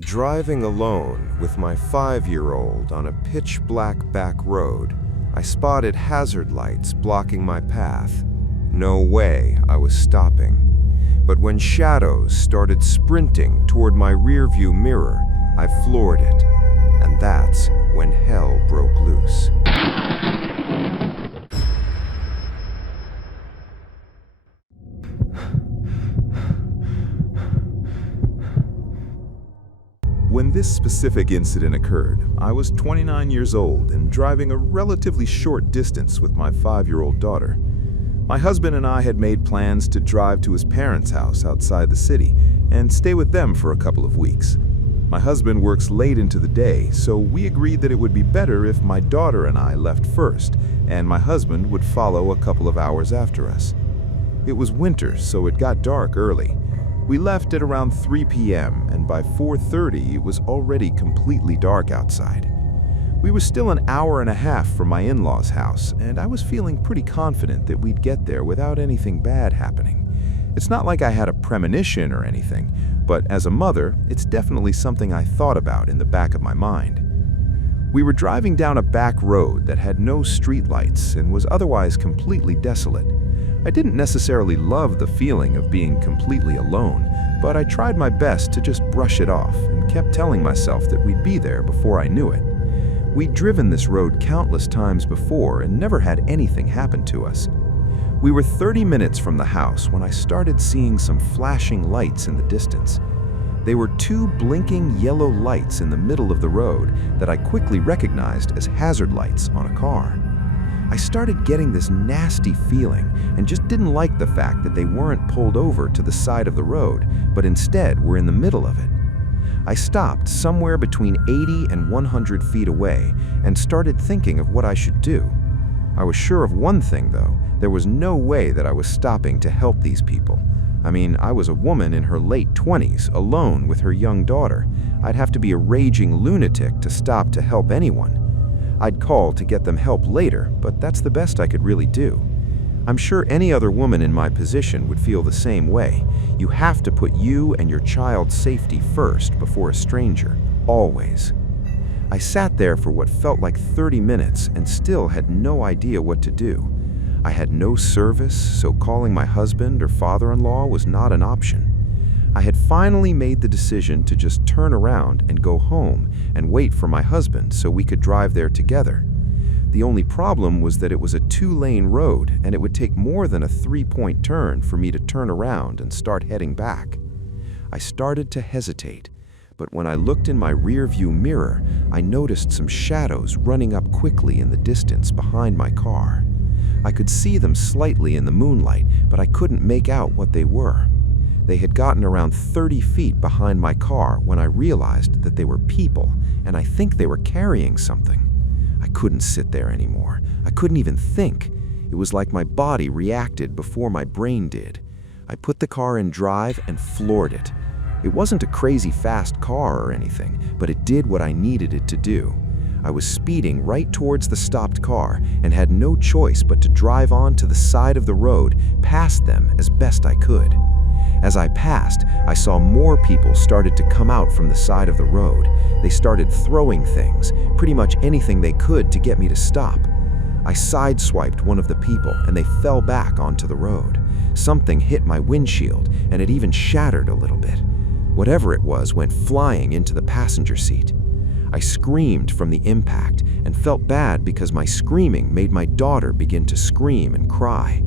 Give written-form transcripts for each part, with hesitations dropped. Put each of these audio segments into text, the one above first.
Driving alone with my 5-year-old on a pitch-black back road, I spotted hazard lights blocking my path. No way I was stopping. But when shadows started sprinting toward my rearview mirror, I floored it. And that's when hell broke loose. When this specific incident occurred, I was 29 years old and driving a relatively short distance with my 5-year-old daughter. My husband and I had made plans to drive to his parents' house outside the city and stay with them for a couple of weeks. My husband works late into the day, so we agreed that it would be better if my daughter and I left first, and my husband would follow a couple of hours after us. It was winter, so it got dark early. We left at around 3 p.m., and by 4:30 it was already completely dark outside. We were still an hour and a half from my in-laws' house, and I was feeling pretty confident that we'd get there without anything bad happening. It's not like I had a premonition or anything, but as a mother, it's definitely something I thought about in the back of my mind. We were driving down a back road that had no streetlights and was otherwise completely desolate. I didn't necessarily love the feeling of being completely alone, but I tried my best to just brush it off and kept telling myself that we'd be there before I knew it. We'd driven this road countless times before and never had anything happen to us. We were 30 minutes from the house when I started seeing some flashing lights in the distance. They were 2 blinking yellow lights in the middle of the road that I quickly recognized as hazard lights on a car. I started getting this nasty feeling and just didn't like the fact that they weren't pulled over to the side of the road, but instead were in the middle of it. I stopped somewhere between 80 and 100 feet away and started thinking of what I should do. I was sure of one thing, though. There was no way that I was stopping to help these people. I mean, I was a woman in her late 20s, alone with her young daughter. I'd have to be a raging lunatic to stop to help anyone. I'd call to get them help later, but that's the best I could really do. I'm sure any other woman in my position would feel the same way. You have to put you and your child's safety first before a stranger, always. I sat there for what felt like 30 minutes and still had no idea what to do. I had no service, so calling my husband or father-in-law was not an option. I had finally made the decision to just turn around and go home and wait for my husband so we could drive there together. The only problem was that it was a 2-lane road and it would take more than a 3-point turn for me to turn around and start heading back. I started to hesitate, but when I looked in my rearview mirror, I noticed some shadows running up quickly in the distance behind my car. I could see them slightly in the moonlight, but I couldn't make out what they were. They had gotten around 30 feet behind my car when I realized that they were people, and I think they were carrying something. I couldn't sit there anymore. I couldn't even think. It was like my body reacted before my brain did. I put the car in drive and floored it. It wasn't a crazy fast car or anything, but it did what I needed it to do. I was speeding right towards the stopped car and had no choice but to drive on to the side of the road past them as best I could. As I passed, I saw more people started to come out from the side of the road. They started throwing things, pretty much anything they could to get me to stop. I sideswiped one of the people and they fell back onto the road. Something hit my windshield and it even shattered a little bit. Whatever it was went flying into the passenger seat. I screamed from the impact and felt bad because my screaming made my daughter begin to scream and cry.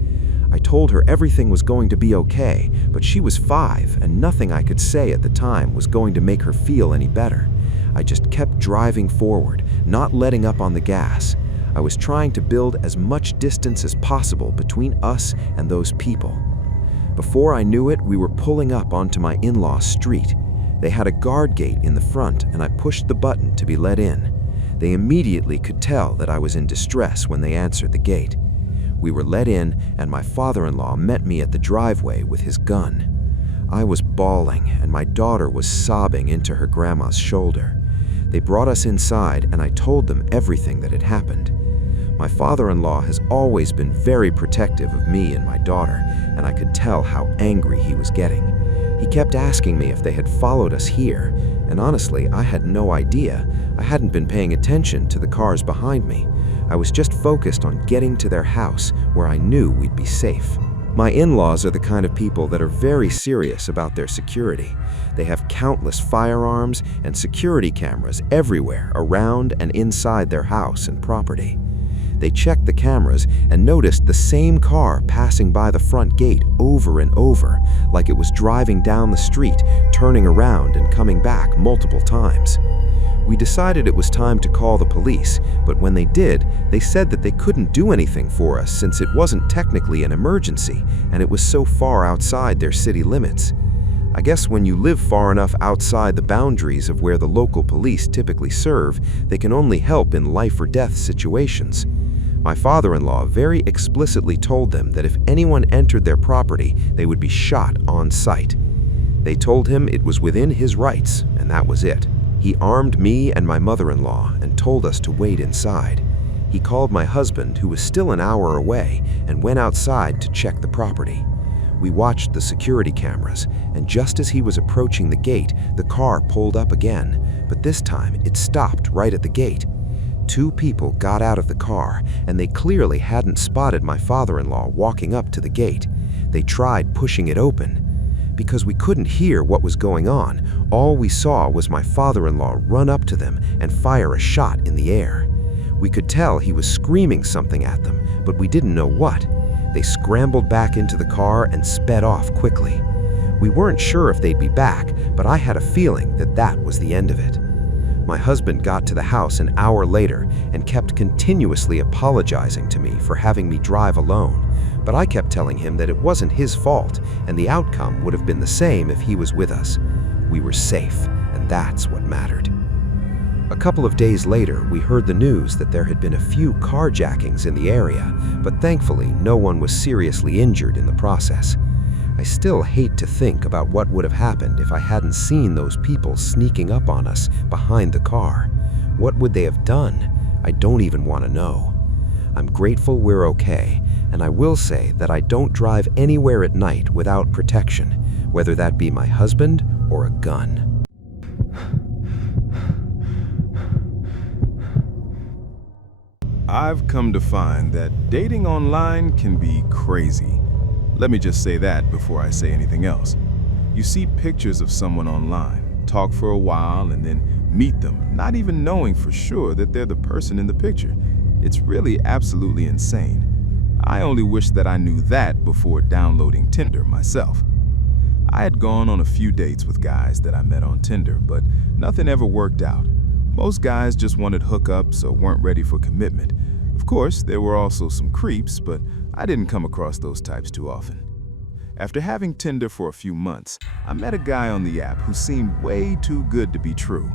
I told her everything was going to be okay, but she was 5 and nothing I could say at the time was going to make her feel any better. I just kept driving forward, not letting up on the gas. I was trying to build as much distance as possible between us and those people. Before I knew it, we were pulling up onto my in-laws' street. They had a guard gate in the front and I pushed the button to be let in. They immediately could tell that I was in distress when they answered the gate. We were let in, and my father-in-law met me at the driveway with his gun. I was bawling, and my daughter was sobbing into her grandma's shoulder. They brought us inside, and I told them everything that had happened. My father-in-law has always been very protective of me and my daughter, and I could tell how angry he was getting. He kept asking me if they had followed us here, And honestly, I had no idea. I hadn't been paying attention to the cars behind me. I was just focused on getting to their house where I knew we'd be safe. My in-laws are the kind of people that are very serious about their security. They have countless firearms and security cameras everywhere around and inside their house and property. They checked the cameras and noticed the same car passing by the front gate over and over, like it was driving down the street, turning around and coming back multiple times. We decided it was time to call the police, but when they did, they said that they couldn't do anything for us since it wasn't technically an emergency and it was so far outside their city limits. I guess when you live far enough outside the boundaries of where the local police typically serve, they can only help in life or death situations. My father-in-law very explicitly told them that if anyone entered their property, they would be shot on sight. They told him it was within his rights, and that was it. He armed me and my mother-in-law and told us to wait inside. He called my husband, who was still an hour away, and went outside to check the property. We watched the security cameras, and just as he was approaching the gate, the car pulled up again, but this time it stopped right at the gate. Two people got out of the car, and they clearly hadn't spotted my father-in-law walking up to the gate. They tried pushing it open. Because we couldn't hear what was going on, all we saw was my father-in-law run up to them and fire a shot in the air. We could tell he was screaming something at them, but we didn't know what. They scrambled back into the car and sped off quickly. We weren't sure if they'd be back, but I had a feeling that that was the end of it. My husband got to the house an hour later and kept continuously apologizing to me for having me drive alone, but I kept telling him that it wasn't his fault and the outcome would have been the same if he was with us. We were safe, and that's what mattered. A couple of days later, we heard the news that there had been a few carjackings in the area, but thankfully no one was seriously injured in the process. I still hate to think about what would have happened if I hadn't seen those people sneaking up on us behind the car. What would they have done? I don't even want to know. I'm grateful we're okay, and I will say that I don't drive anywhere at night without protection, whether that be my husband or a gun. I've come to find that dating online can be crazy. Let me just say that before I say anything else. You see pictures of someone online, talk for a while, and then meet them, not even knowing for sure that they're the person in the picture. It's really absolutely insane. I only wish that I knew that before downloading Tinder myself. I had gone on a few dates with guys that I met on Tinder, but nothing ever worked out. Most guys just wanted hookups or weren't ready for commitment. Of course, there were also some creeps, but I didn't come across those types too often. After having Tinder for a few months, I met a guy on the app who seemed way too good to be true.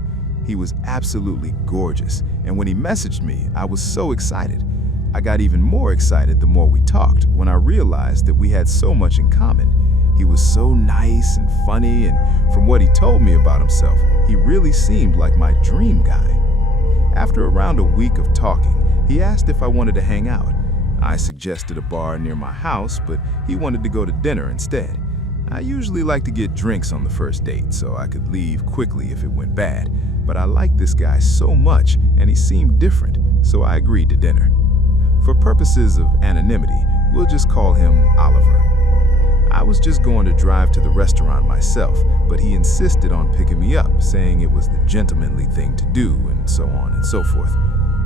He was absolutely gorgeous, and when he messaged me, I was so excited. I got even more excited the more we talked when I realized that we had so much in common. He was so nice and funny, and from what he told me about himself, he really seemed like my dream guy. After around a week of talking, he asked if I wanted to hang out. I suggested a bar near my house, but he wanted to go to dinner instead. I usually like to get drinks on the first date so I could leave quickly if it went bad, but I liked this guy so much and he seemed different, so I agreed to dinner. For purposes of anonymity, we'll just call him Oliver. I was just going to drive to the restaurant myself, but he insisted on picking me up, saying it was the gentlemanly thing to do and so on and so forth.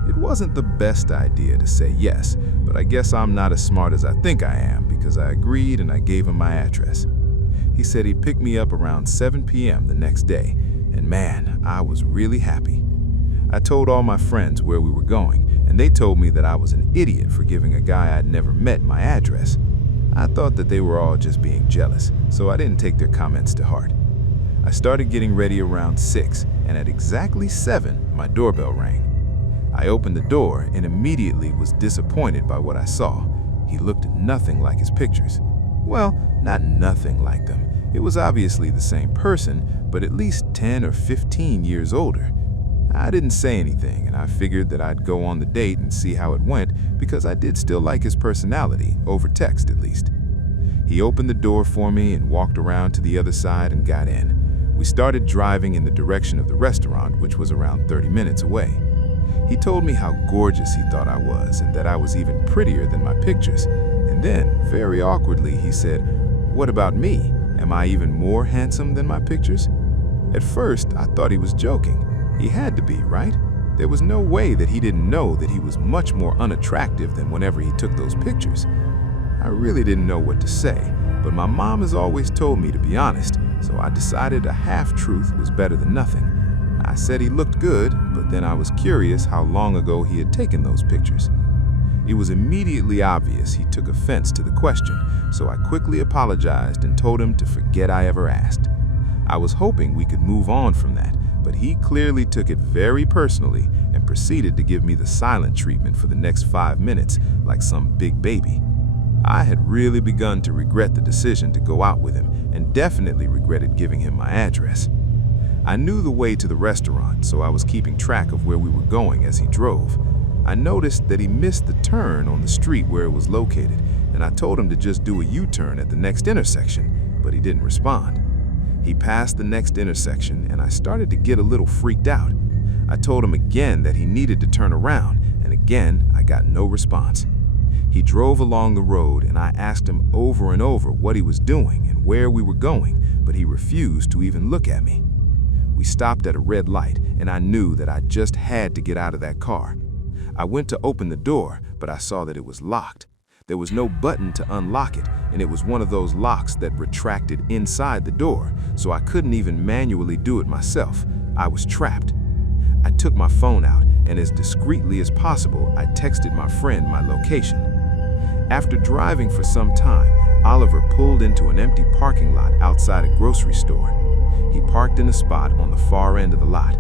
It wasn't the best idea to say yes, but I guess I'm not as smart as I think I am because I agreed and I gave him my address. He said he'd pick me up around 7 p.m. the next day, and man, I was really happy. I told all my friends where we were going, and they told me that I was an idiot for giving a guy I'd never met my address. I thought that they were all just being jealous, so I didn't take their comments to heart. I started getting ready around 6, and at exactly 7, my doorbell rang. I opened the door and immediately was disappointed by what I saw. He looked nothing like his pictures. Well, not nothing like them. It was obviously the same person, but at least 10 or 15 years older. I didn't say anything, and I figured that I'd go on the date and see how it went because I did still like his personality, over text at least. He opened the door for me and walked around to the other side and got in. We started driving in the direction of the restaurant, which was around 30 minutes away. He told me how gorgeous he thought I was and that I was even prettier than my pictures. And then, very awkwardly, he said, "What about me? Am I even more handsome than my pictures?" At first, I thought he was joking. He had to be, right? There was no way that he didn't know that he was much more unattractive than whenever he took those pictures. I really didn't know what to say, but my mom has always told me to be honest, so I decided a half-truth was better than nothing. I said he looked good, but then I was curious how long ago he had taken those pictures. It was immediately obvious he took offense to the question, so I quickly apologized and told him to forget I ever asked. I was hoping we could move on from that, but he clearly took it very personally and proceeded to give me the silent treatment for the next 5 minutes like some big baby. I had really begun to regret the decision to go out with him and definitely regretted giving him my address. I knew the way to the restaurant, so I was keeping track of where we were going as he drove. I noticed that he missed the turn on the street where it was located, and I told him to just do a U-turn at the next intersection, but he didn't respond. He passed the next intersection, and I started to get a little freaked out. I told him again that he needed to turn around, and again I got no response. He drove along the road, and I asked him over and over what he was doing and where we were going, but he refused to even look at me. We stopped at a red light, and I knew that I just had to get out of that car. I went to open the door, but I saw that it was locked. There was no button to unlock it, and it was one of those locks that retracted inside the door, so I couldn't even manually do it myself. I was trapped. I took my phone out, and as discreetly as possible, I texted my friend my location. After driving for some time, Oliver pulled into an empty parking lot outside a grocery store. He parked in a spot on the far end of the lot.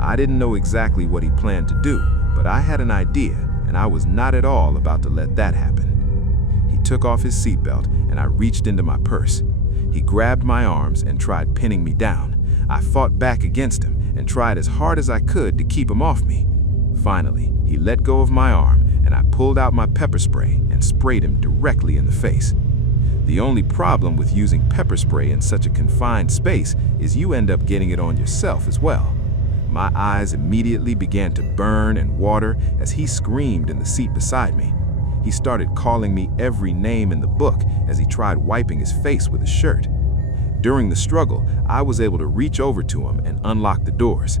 I didn't know exactly what he planned to do, but I had an idea, and I was not at all about to let that happen. He took off his seatbelt, and I reached into my purse. He grabbed my arms and tried pinning me down. I fought back against him and tried as hard as I could to keep him off me. Finally, he let go of my arm, and I pulled out my pepper spray and sprayed him directly in the face. The only problem with using pepper spray in such a confined space is you end up getting it on yourself as well. My eyes immediately began to burn and water as he screamed in the seat beside me. He started calling me every name in the book as he tried wiping his face with his shirt. During the struggle, I was able to reach over to him and unlock the doors.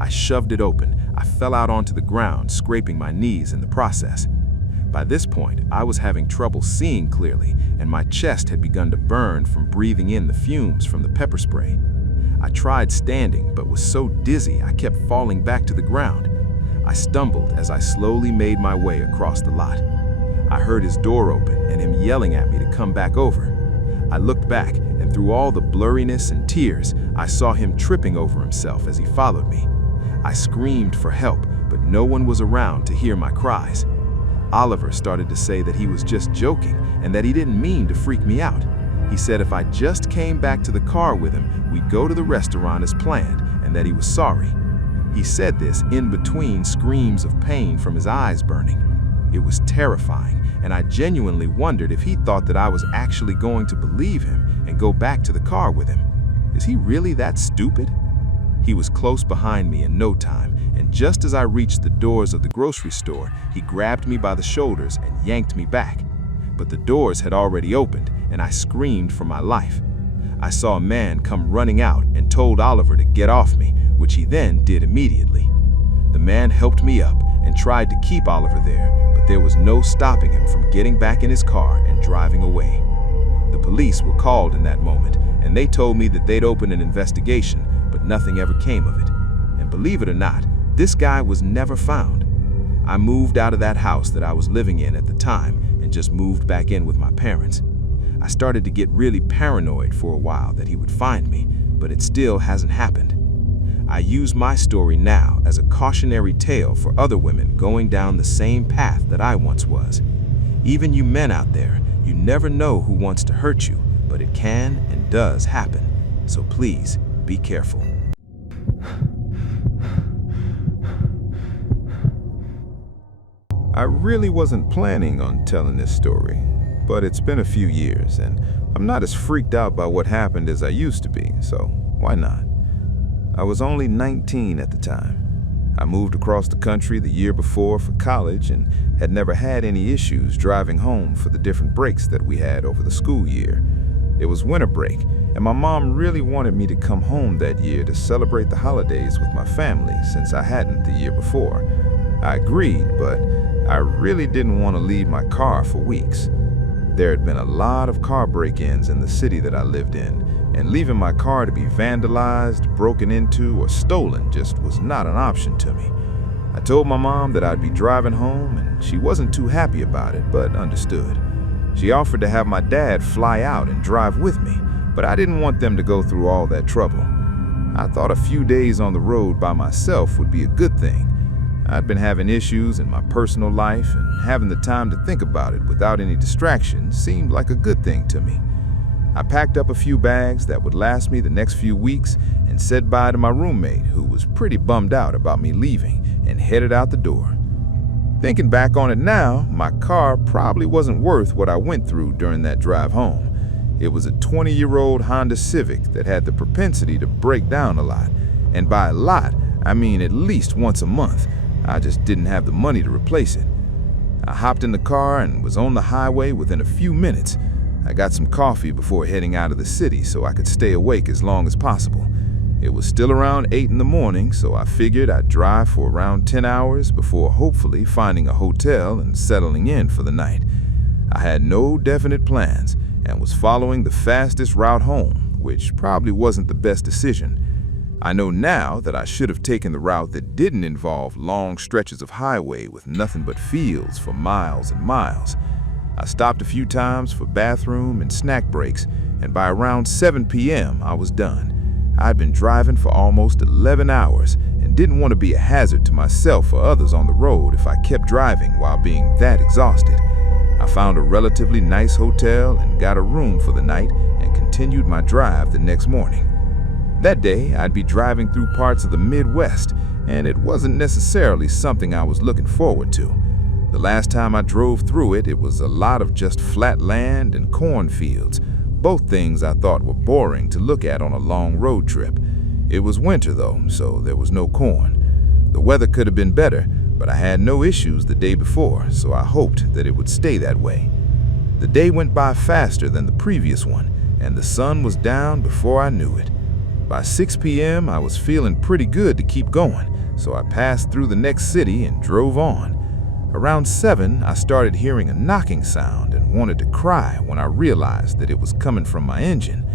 I shoved it open. I fell out onto the ground, scraping my knees in the process. By this point, I was having trouble seeing clearly, and my chest had begun to burn from breathing in the fumes from the pepper spray. I tried standing, but was so dizzy I kept falling back to the ground. I stumbled as I slowly made my way across the lot. I heard his door open and him yelling at me to come back over. I looked back, and through all the blurriness and tears, I saw him tripping over himself as he followed me. I screamed for help, but no one was around to hear my cries. Oliver started to say that he was just joking and that he didn't mean to freak me out. He said if I just came back to the car with him, we'd go to the restaurant as planned, and that he was sorry. He said this in between screams of pain from his eyes burning. It was terrifying, and I genuinely wondered if he thought that I was actually going to believe him and go back to the car with him. Is he really that stupid? He was close behind me in no time, and just as I reached the doors of the grocery store, he grabbed me by the shoulders and yanked me back. But the doors had already opened, and I screamed for my life. I saw a man come running out and told Oliver to get off me, which he then did immediately. The man helped me up and tried to keep Oliver there, but there was no stopping him from getting back in his car and driving away. The police were called in that moment, and they told me that they'd open an investigation, but nothing ever came of it. And believe it or not, this guy was never found. I moved out of that house that I was living in at the time and just moved back in with my parents. I started to get really paranoid for a while that he would find me, but it still hasn't happened. I use my story now as a cautionary tale for other women going down the same path that I once was. Even you men out there, you never know who wants to hurt you, but it can and does happen. So please, be careful. I really wasn't planning on telling this story, but it's been a few years and I'm not as freaked out by what happened as I used to be, so Why not? I was only 19 at the time. I moved across the country the year before for college and had never had any issues driving home for the different breaks that we had over the school year. It was winter break, and my mom really wanted me to come home that year to celebrate the holidays with my family since I hadn't the year before. I agreed, but I really didn't want to leave my car for weeks. There had been a lot of car break-ins in the city that I lived in, and leaving my car to be vandalized, broken into, or stolen just was not an option to me. I told my mom that I'd be driving home, and she wasn't too happy about it, but understood. She offered to have my dad fly out and drive with me, but I didn't want them to go through all that trouble. I thought a few days on the road by myself would be a good thing. I'd been having issues in my personal life, and having the time to think about it without any distractions seemed like a good thing to me. I packed up a few bags that would last me the next few weeks and said bye to my roommate, who was pretty bummed out about me leaving, and headed out the door. Thinking back on it now, my car probably wasn't worth what I went through during that drive home. It was a 20-year-old Honda Civic that had the propensity to break down a lot, and by a lot, I mean at least once a month. I just didn't have the money to replace it. I hopped in the car and was on the highway within a few minutes. I got some coffee before heading out of the city so I could stay awake as long as possible. It was still around 8 in the morning, so I figured I'd drive for around 10 hours before hopefully finding a hotel and settling in for the night. I had no definite plans and was following the fastest route home, which probably wasn't the best decision. I know now that I should have taken the route that didn't involve long stretches of highway with nothing but fields for miles and miles. I stopped a few times for bathroom and snack breaks, and by around 7 p.m. I was done. I'd been driving for almost 11 hours and didn't want to be a hazard to myself or others on the road if I kept driving while being that exhausted. I found a relatively nice hotel and got a room for the night and continued my drive the next morning. That day, I'd be driving through parts of the Midwest, and it wasn't necessarily something I was looking forward to. The last time I drove through it, it was a lot of just flat land and cornfields, both things I thought were boring to look at on a long road trip. It was winter though, so there was no corn. The weather could have been better, but I had no issues the day before, so I hoped that it would stay that way. The day went by faster than the previous one, and the sun was down before I knew it. By 6 p.m., I was feeling pretty good to keep going, so I passed through the next city and drove on. Around 7, I started hearing a knocking sound and wanted to cry when I realized that it was coming from my engine.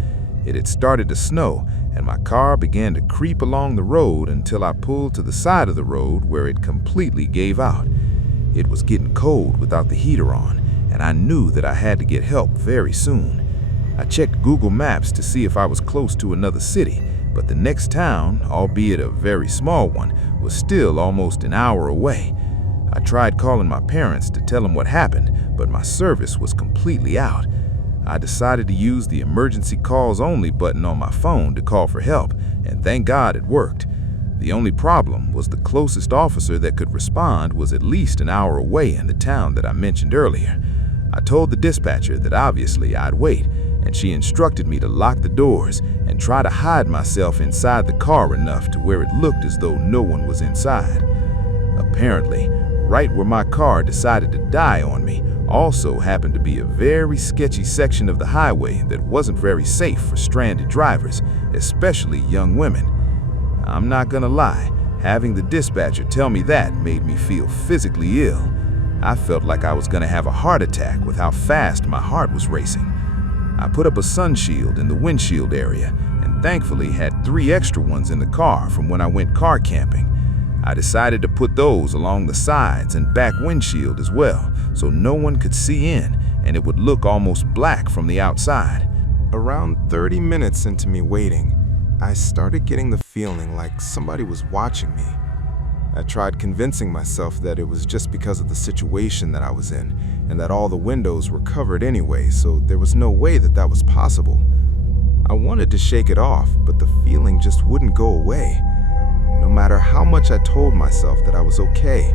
It had started to snow, and my car began to creep along the road until I pulled to the side of the road where it completely gave out. It was getting cold without the heater on, and I knew that I had to get help very soon. I checked Google Maps to see if I was close to another city, but the next town, albeit a very small one, was still almost an hour away. I tried calling my parents to tell them what happened, but my service was completely out. I decided to use the emergency calls only button on my phone to call for help, and thank God it worked. The only problem was the closest officer that could respond was at least an hour away in the town that I mentioned earlier. I told the dispatcher that obviously I'd wait, and she instructed me to lock the doors and try to hide myself inside the car enough to where it looked as though no one was inside. Apparently, right where my car decided to die on me also happened to be a very sketchy section of the highway that wasn't very safe for stranded drivers, especially young women. I'm not gonna lie, having the dispatcher tell me that made me feel physically ill. I felt like I was gonna have a heart attack with how fast my heart was racing. I put up a sun shield in the windshield area and thankfully had 3 extra ones in the car from when I went car camping. I decided to put those along the sides and back windshield as well, so no one could see in and it would look almost black from the outside. Around 30 minutes into me waiting, I started getting the feeling like somebody was watching me. I tried convincing myself that it was just because of the situation that I was in, and that all the windows were covered anyway, so there was no way that that was possible. I wanted to shake it off, but the feeling just wouldn't go away. No matter how much I told myself that I was okay,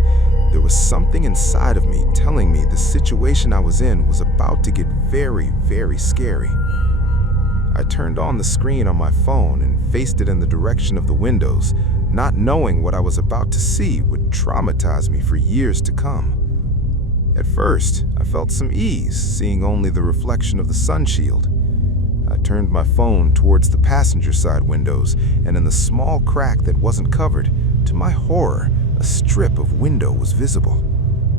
there was something inside of me telling me the situation I was in was about to get very, very scary. I turned on the screen on my phone and faced it in the direction of the windows, not knowing what I was about to see would traumatize me for years to come. At first, I felt some ease, seeing only the reflection of the sunshield. I turned my phone towards the passenger side windows, and in the small crack that wasn't covered, to my horror, a strip of window was visible.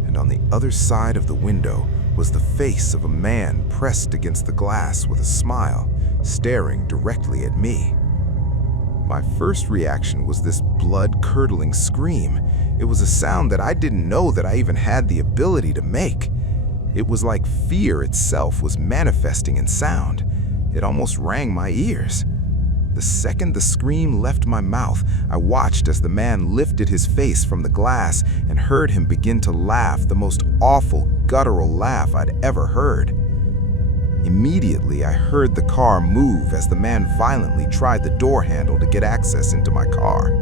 And on the other side of the window was the face of a man pressed against the glass with a smile, staring directly at me. My first reaction was this blood-curdling scream. It was a sound that I didn't know that I even had the ability to make. It was like fear itself was manifesting in sound. It almost rang my ears. The second the scream left my mouth, I watched as the man lifted his face from the glass and heard him begin to laugh, the most awful, guttural laugh I'd ever heard. Immediately, I heard the car move as the man violently tried the door handle to get access into my car.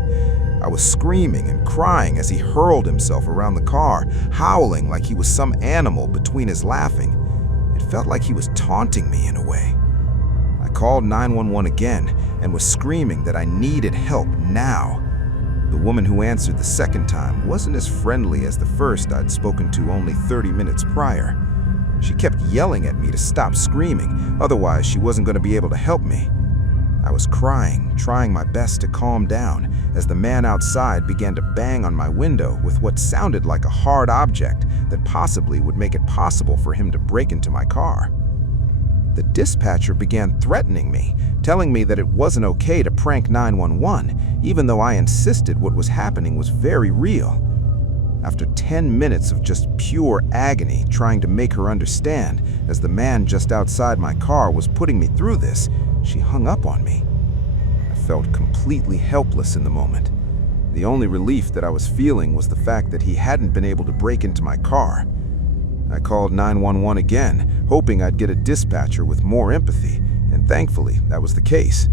I was screaming and crying as he hurled himself around the car, howling like he was some animal between his laughing. It felt like he was taunting me in a way. I called 911 again and was screaming that I needed help now. The woman who answered the second time wasn't as friendly as the first I'd spoken to only 30 minutes prior. She kept yelling at me to stop screaming, otherwise she wasn't going to be able to help me. I was crying, trying my best to calm down, as the man outside began to bang on my window with what sounded like a hard object that possibly would make it possible for him to break into my car. The dispatcher began threatening me, telling me that it wasn't okay to prank 911, even though I insisted what was happening was very real. After 10 minutes of just pure agony trying to make her understand, as the man just outside my car was putting me through this, she hung up on me. I felt completely helpless in the moment. The only relief that I was feeling was the fact that he hadn't been able to break into my car. I called 911 again, hoping I'd get a dispatcher with more empathy, and thankfully that was the case.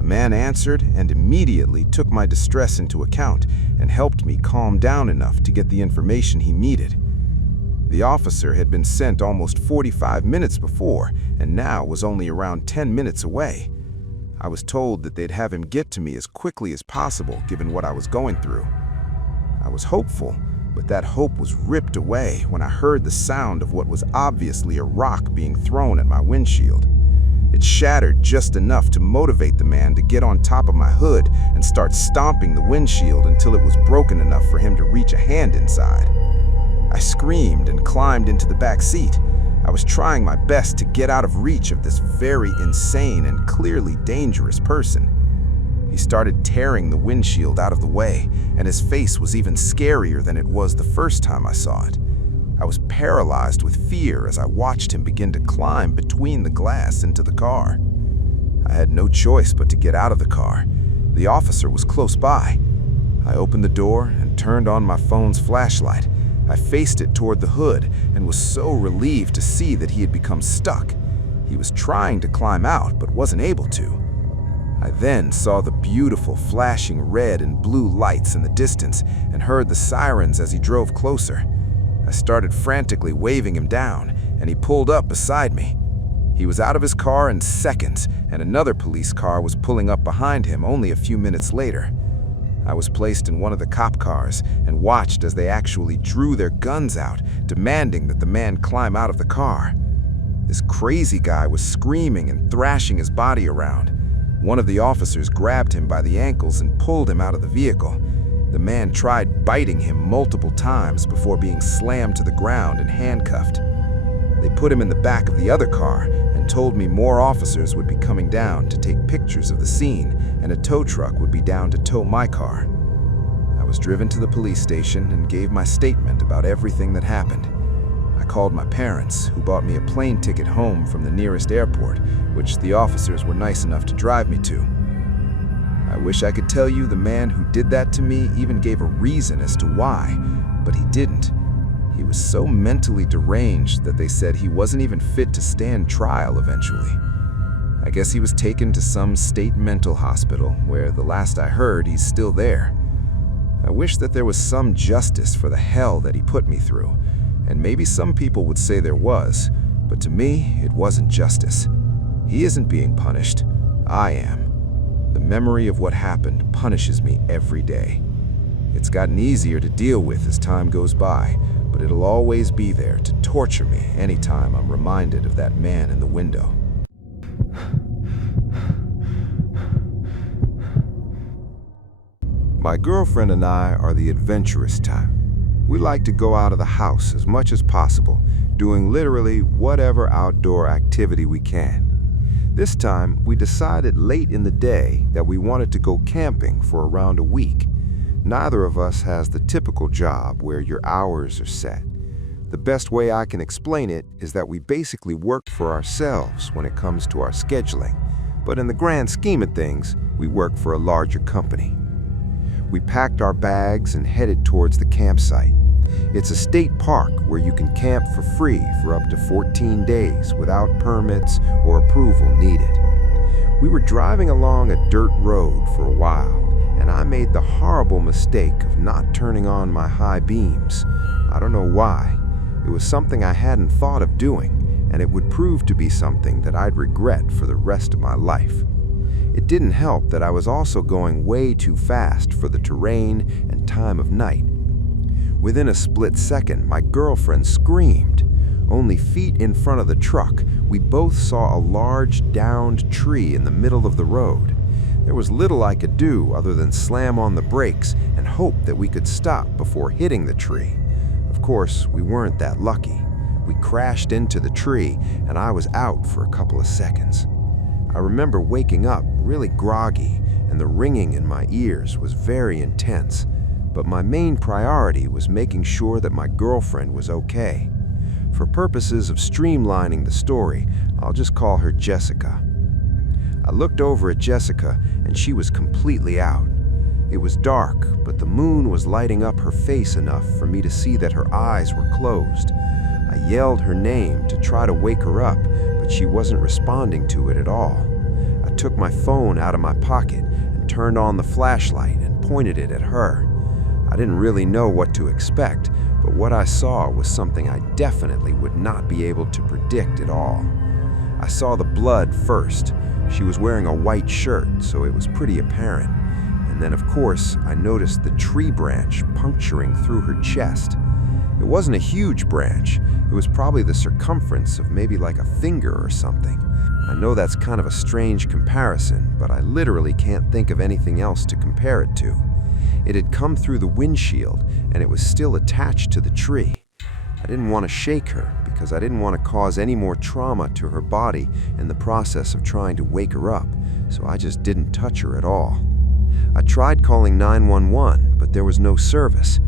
A man answered and immediately took my distress into account and helped me calm down enough to get the information he needed. The officer had been sent almost 45 minutes before and now was only around 10 minutes away. I was told that they'd have him get to me as quickly as possible given what I was going through. I was hopeful, but that hope was ripped away when I heard the sound of what was obviously a rock being thrown at my windshield. It shattered just enough to motivate the man to get on top of my hood and start stomping the windshield until it was broken enough for him to reach a hand inside. I screamed and climbed into the back seat. I was trying my best to get out of reach of this very insane and clearly dangerous person. He started tearing the windshield out of the way, and his face was even scarier than it was the first time I saw it. I was paralyzed with fear as I watched him begin to climb between the glass into the car. I had no choice but to get out of the car. The officer was close by. I opened the door and turned on my phone's flashlight. I faced it toward the hood and was so relieved to see that he had become stuck. He was trying to climb out but wasn't able to. I then saw the beautiful flashing red and blue lights in the distance and heard the sirens as he drove closer. I started frantically waving him down, and he pulled up beside me. He was out of his car in seconds, and another police car was pulling up behind him only a few minutes later. I was placed in one of the cop cars and watched as they actually drew their guns out, demanding that the man climb out of the car. This crazy guy was screaming and thrashing his body around. One of the officers grabbed him by the ankles and pulled him out of the vehicle. The man tried biting him multiple times before being slammed to the ground and handcuffed. They put him in the back of the other car and told me more officers would be coming down to take pictures of the scene, and a tow truck would be down to tow my car. I was driven to the police station and gave my statement about everything that happened. I called my parents, who bought me a plane ticket home from the nearest airport, which the officers were nice enough to drive me to. I wish I could tell you the man who did that to me even gave a reason as to why, but he didn't. He was so mentally deranged that they said he wasn't even fit to stand trial eventually. I guess he was taken to some state mental hospital, where the last I heard he's still there. I wish that there was some justice for the hell that he put me through, and maybe some people would say there was, but to me, it wasn't justice. He isn't being punished. I am. The memory of what happened punishes me every day. It's gotten easier to deal with as time goes by, but it'll always be there to torture me anytime I'm reminded of that man in the window. My girlfriend and I are the adventurous type. We like to go out of the house as much as possible, doing literally whatever outdoor activity we can. This time, we decided late in the day that we wanted to go camping for around a week. Neither of us has the typical job where your hours are set. The best way I can explain it is that we basically work for ourselves when it comes to our scheduling, but in the grand scheme of things, we work for a larger company. We packed our bags and headed towards the campsite. It's a state park where you can camp for free for up to 14 days without permits or approval needed. We were driving along a dirt road for a while, and I made the horrible mistake of not turning on my high beams. I don't know why. It was something I hadn't thought of doing, and it would prove to be something that I'd regret for the rest of my life. It didn't help that I was also going way too fast for the terrain and time of night. Within a split second, my girlfriend screamed. Only feet in front of the truck, we both saw a large, downed tree in the middle of the road. There was little I could do other than slam on the brakes and hope that we could stop before hitting the tree. Of course, we weren't that lucky. We crashed into the tree, and I was out for a couple of seconds. I remember waking up really groggy, and the ringing in my ears was very intense, but my main priority was making sure that my girlfriend was okay. For purposes of streamlining the story, I'll just call her Jessica. I looked over at Jessica, and she was completely out. It was dark, but the moon was lighting up her face enough for me to see that her eyes were closed. I yelled her name to try to wake her up, but she wasn't responding to it at all. I took my phone out of my pocket and turned on the flashlight and pointed it at her. I didn't really know what to expect, but what I saw was something I definitely would not be able to predict at all. I saw the blood first. She was wearing a white shirt, so it was pretty apparent. And then, of course, I noticed the tree branch puncturing through her chest. It wasn't a huge branch. It was probably the circumference of maybe like a finger or something. I know that's kind of a strange comparison, but I literally can't think of anything else to compare it to. It had come through the windshield, and it was still attached to the tree. I didn't want to shake her because I didn't want to cause any more trauma to her body in the process of trying to wake her up, so I just didn't touch her at all. I tried calling 911, but there was no service.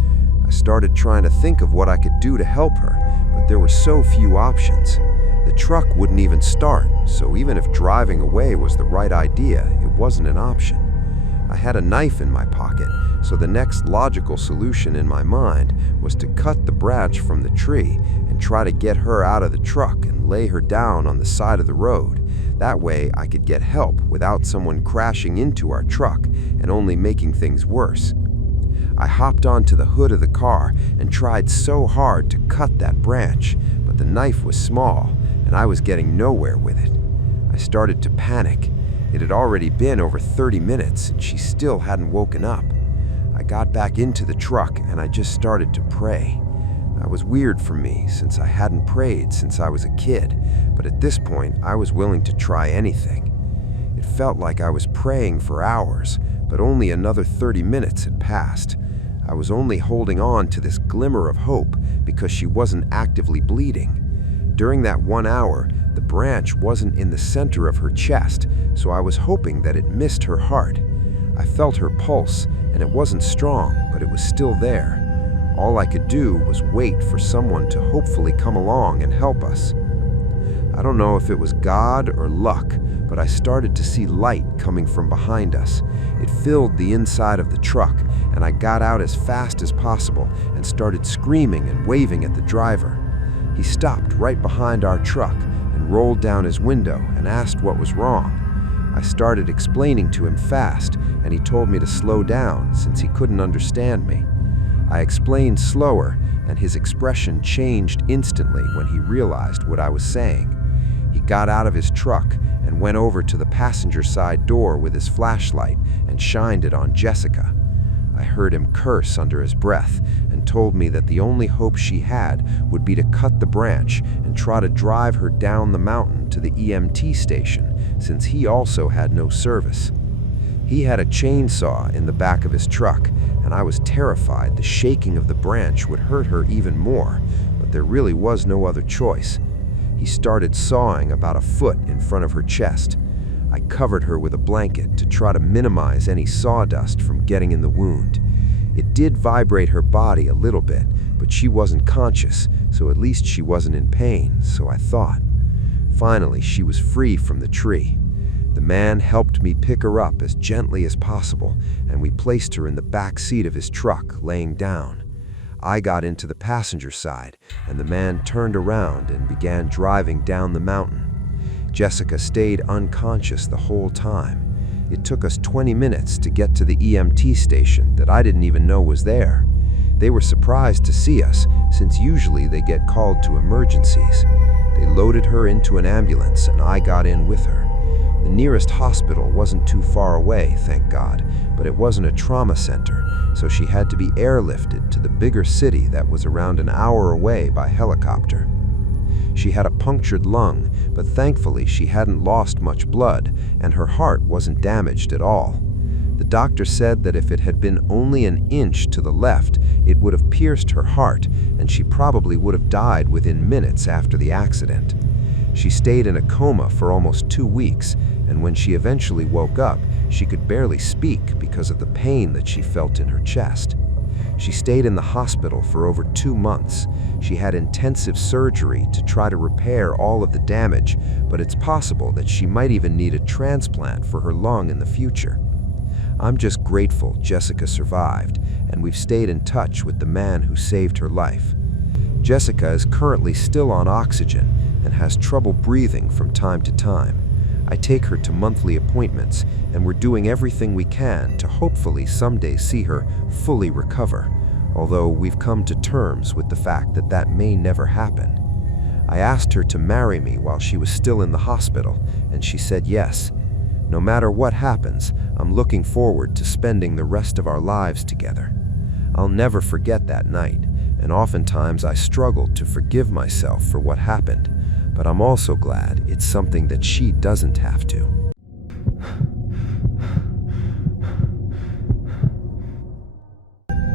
I started trying to think of what I could do to help her, but there were so few options. The truck wouldn't even start, so even if driving away was the right idea, it wasn't an option. I had a knife in my pocket, so the next logical solution in my mind was to cut the branch from the tree and try to get her out of the truck and lay her down on the side of the road. That way I could get help without someone crashing into our truck and only making things worse. I hopped onto the hood of the car and tried so hard to cut that branch, but the knife was small and I was getting nowhere with it. I started to panic. It had already been over 30 minutes and she still hadn't woken up. I got back into the truck and I just started to pray. That was weird for me since I hadn't prayed since I was a kid, but at this point I was willing to try anything. It felt like I was praying for hours, but only another 30 minutes had passed. I was only holding on to this glimmer of hope because she wasn't actively bleeding. During that 1 hour, the branch wasn't in the center of her chest, so I was hoping that it missed her heart. I felt her pulse, and it wasn't strong, but it was still there. All I could do was wait for someone to hopefully come along and help us. I don't know if it was God or luck, but I started to see light coming from behind us. It filled the inside of the truck, and I got out as fast as possible and started screaming and waving at the driver. He stopped right behind our truck and rolled down his window and asked what was wrong. I started explaining to him fast, and he told me to slow down since he couldn't understand me. I explained slower, and his expression changed instantly when he realized what I was saying. He got out of his truck and went over to the passenger side door with his flashlight and shined it on Jessica. I heard him curse under his breath and told me that the only hope she had would be to cut the branch and try to drive her down the mountain to the EMT station, since he also had no service. He had a chainsaw in the back of his truck, and I was terrified the shaking of the branch would hurt her even more, but there really was no other choice. He started sawing about a foot in front of her chest. I covered her with a blanket to try to minimize any sawdust from getting in the wound. It did vibrate her body a little bit, but she wasn't conscious, so at least she wasn't in pain, so I thought. Finally, she was free from the tree. The man helped me pick her up as gently as possible, and we placed her in the back seat of his truck, laying down. I got into the passenger side, and the man turned around and began driving down the mountain. Jessica stayed unconscious the whole time. It took us 20 minutes to get to the EMT station that I didn't even know was there. They were surprised to see us, since usually they get called to emergencies. They loaded her into an ambulance, and I got in with her. The nearest hospital wasn't too far away, thank God, but it wasn't a trauma center, so she had to be airlifted to the bigger city that was around an hour away by helicopter. She had a punctured lung, but thankfully she hadn't lost much blood, and her heart wasn't damaged at all. The doctor said that if it had been only an inch to the left, it would have pierced her heart, and she probably would have died within minutes after the accident. She stayed in a coma for almost 2 weeks, and when she eventually woke up, she could barely speak because of the pain that she felt in her chest. She stayed in the hospital for over 2 months. She had intensive surgery to try to repair all of the damage, but it's possible that she might even need a transplant for her lung in the future. I'm just grateful Jessica survived, and we've stayed in touch with the man who saved her life. Jessica is currently still on oxygen and has trouble breathing from time to time. I take her to monthly appointments, and we're doing everything we can to hopefully someday see her fully recover, although we've come to terms with the fact that that may never happen. I asked her to marry me while she was still in the hospital, and she said yes. No matter what happens, I'm looking forward to spending the rest of our lives together. I'll never forget that night, and oftentimes I struggle to forgive myself for what happened, but I'm also glad it's something that she doesn't have to.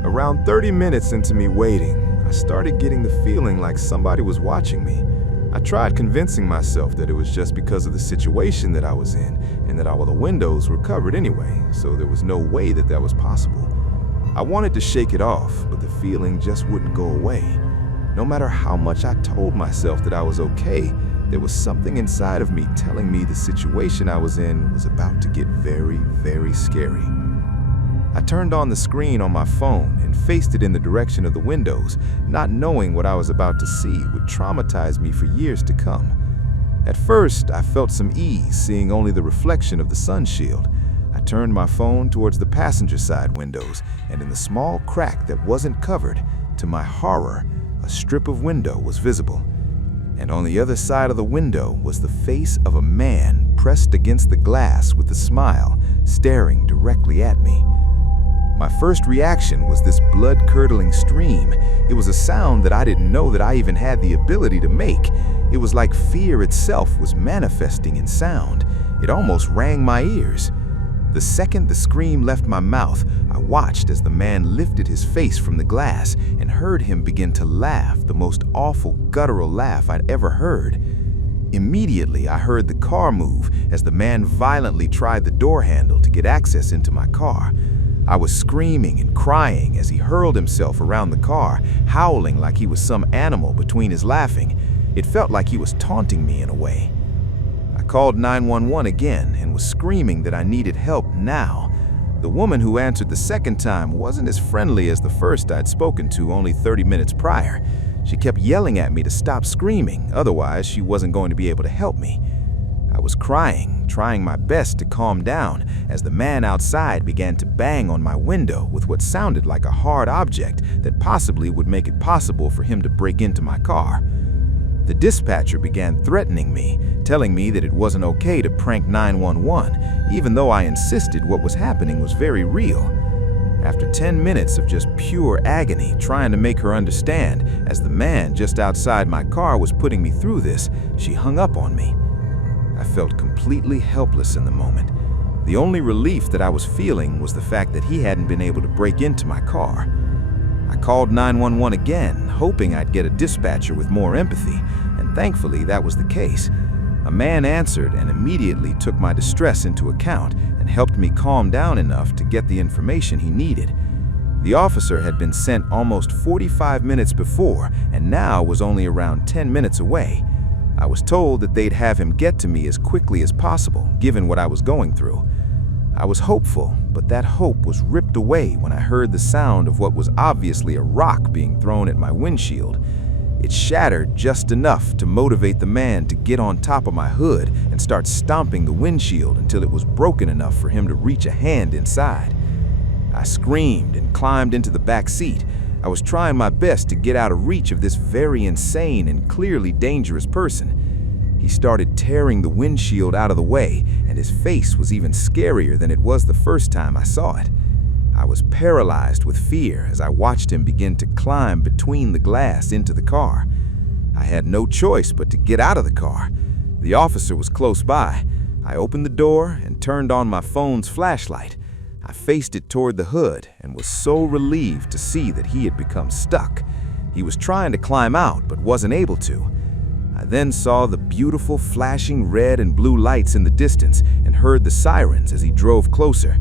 Around 30 minutes into me waiting, I started getting the feeling like somebody was watching me. I tried convincing myself that it was just because of the situation that I was in, and that all the windows were covered anyway, so there was no way that that was possible. I wanted to shake it off, but the feeling just wouldn't go away. No matter how much I told myself that I was okay, there was something inside of me telling me the situation I was in was about to get very, very scary. I turned on the screen on my phone and faced it in the direction of the windows, not knowing what I was about to see would traumatize me for years to come. At first, I felt some ease seeing only the reflection of the sun shield. I turned my phone towards the passenger side windows, and in the small crack that wasn't covered, to my horror, a strip of window was visible. And on the other side of the window was the face of a man pressed against the glass with a smile, staring directly at me. My first reaction was this blood-curdling scream. It was a sound that I didn't know that I even had the ability to make. It was like fear itself was manifesting in sound. It almost rang my ears. The second the scream left my mouth, I watched as the man lifted his face from the glass and heard him begin to laugh, the most awful guttural laugh I'd ever heard. Immediately, I heard the car move as the man violently tried the door handle to get access into my car. I was screaming and crying as he hurled himself around the car, howling like he was some animal between his laughing. It felt like he was taunting me in a way. I called 911 again and was screaming that I needed help now. The woman who answered the second time wasn't as friendly as the first I'd spoken to only 30 minutes prior. She kept yelling at me to stop screaming, otherwise she wasn't going to be able to help me. I was crying, trying my best to calm down as the man outside began to bang on my window with what sounded like a hard object that possibly would make it possible for him to break into my car. The dispatcher began threatening me, telling me that it wasn't okay to prank 911, even though I insisted what was happening was very real. After 10 minutes of just pure agony trying to make her understand, as the man just outside my car was putting me through this, she hung up on me. I felt completely helpless in the moment. The only relief that I was feeling was the fact that he hadn't been able to break into my car. I called 911 again, hoping I'd get a dispatcher with more empathy, and thankfully that was the case. A man answered and immediately took my distress into account and helped me calm down enough to get the information he needed. The officer had been sent almost 45 minutes before and now was only around 10 minutes away. I was told that they'd have him get to me as quickly as possible, given what I was going through. I was hopeful, but that hope was ripped away when I heard the sound of what was obviously a rock being thrown at my windshield. It shattered just enough to motivate the man to get on top of my hood and start stomping the windshield until it was broken enough for him to reach a hand inside. I screamed and climbed into the back seat. I was trying my best to get out of reach of this very insane and clearly dangerous person. He started tearing the windshield out of the way, and his face was even scarier than it was the first time I saw it. I was paralyzed with fear as I watched him begin to climb between the glass into the car. I had no choice but to get out of the car. The officer was close by. I opened the door and turned on my phone's flashlight. I faced it toward the hood and was so relieved to see that he had become stuck. He was trying to climb out but wasn't able to. I then saw the beautiful flashing red and blue lights in the distance and heard the sirens as he drove closer.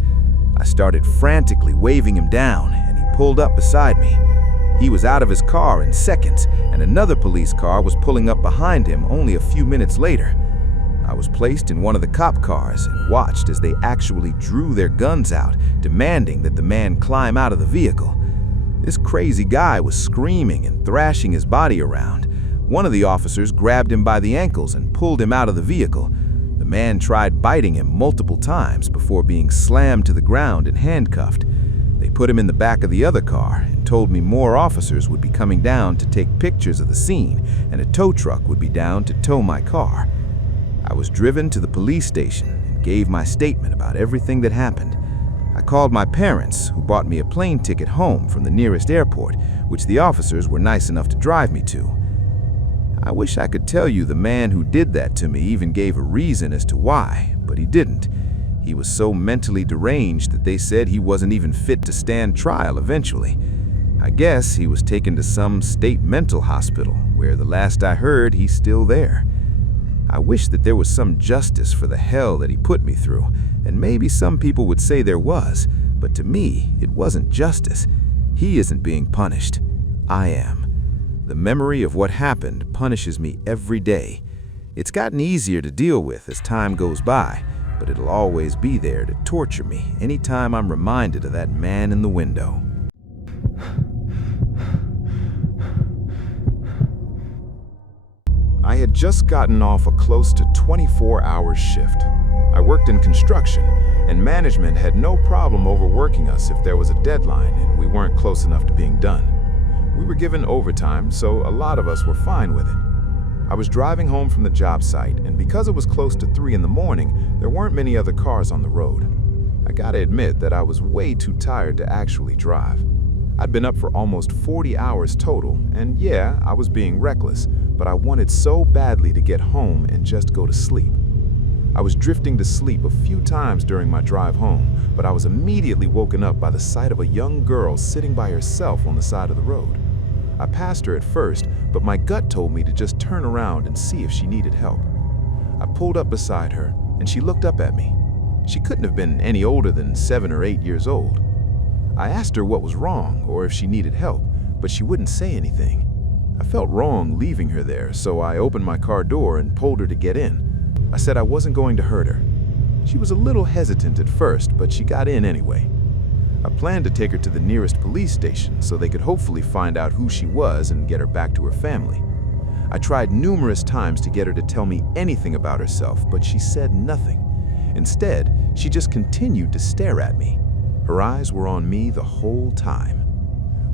I started frantically waving him down, and he pulled up beside me. He was out of his car in seconds, and another police car was pulling up behind him only a few minutes later. I was placed in one of the cop cars and watched as they actually drew their guns out, demanding that the man climb out of the vehicle. This crazy guy was screaming and thrashing his body around. One of the officers grabbed him by the ankles and pulled him out of the vehicle. The man tried biting him multiple times before being slammed to the ground and handcuffed. They put him in the back of the other car and told me more officers would be coming down to take pictures of the scene, and a tow truck would be down to tow my car. I was driven to the police station and gave my statement about everything that happened. I called my parents, who bought me a plane ticket home from the nearest airport, which the officers were nice enough to drive me to. I wish I could tell you the man who did that to me even gave a reason as to why, but he didn't. He was so mentally deranged that they said he wasn't even fit to stand trial eventually. I guess he was taken to some state mental hospital, where the last I heard, he's still there. I wish that there was some justice for the hell that he put me through, and maybe some people would say there was, but to me, it wasn't justice. He isn't being punished. I am. The memory of what happened punishes me every day. It's gotten easier to deal with as time goes by, but it'll always be there to torture me anytime I'm reminded of that man in the window. I had just gotten off a close to 24-hour shift. I worked in construction, and management had no problem overworking us if there was a deadline and we weren't close enough to being done. We were given overtime, so a lot of us were fine with it. I was driving home from the job site, and because it was close to 3 in the morning, there weren't many other cars on the road. I gotta admit that I was way too tired to actually drive. I'd been up for almost 40 hours total, and yeah, I was being reckless, but I wanted so badly to get home and just go to sleep. I was drifting to sleep a few times during my drive home, but I was immediately woken up by the sight of a young girl sitting by herself on the side of the road. I passed her at first, but my gut told me to just turn around and see if she needed help. I pulled up beside her, and she looked up at me. She couldn't have been any older than 7 or 8 years old. I asked her what was wrong or if she needed help, but she wouldn't say anything. I felt wrong leaving her there, so I opened my car door and pulled her to get in. I said I wasn't going to hurt her. She was a little hesitant at first, but she got in anyway. I planned to take her to the nearest police station so they could hopefully find out who she was and get her back to her family. I tried numerous times to get her to tell me anything about herself, but she said nothing. Instead, she just continued to stare at me. Her eyes were on me the whole time.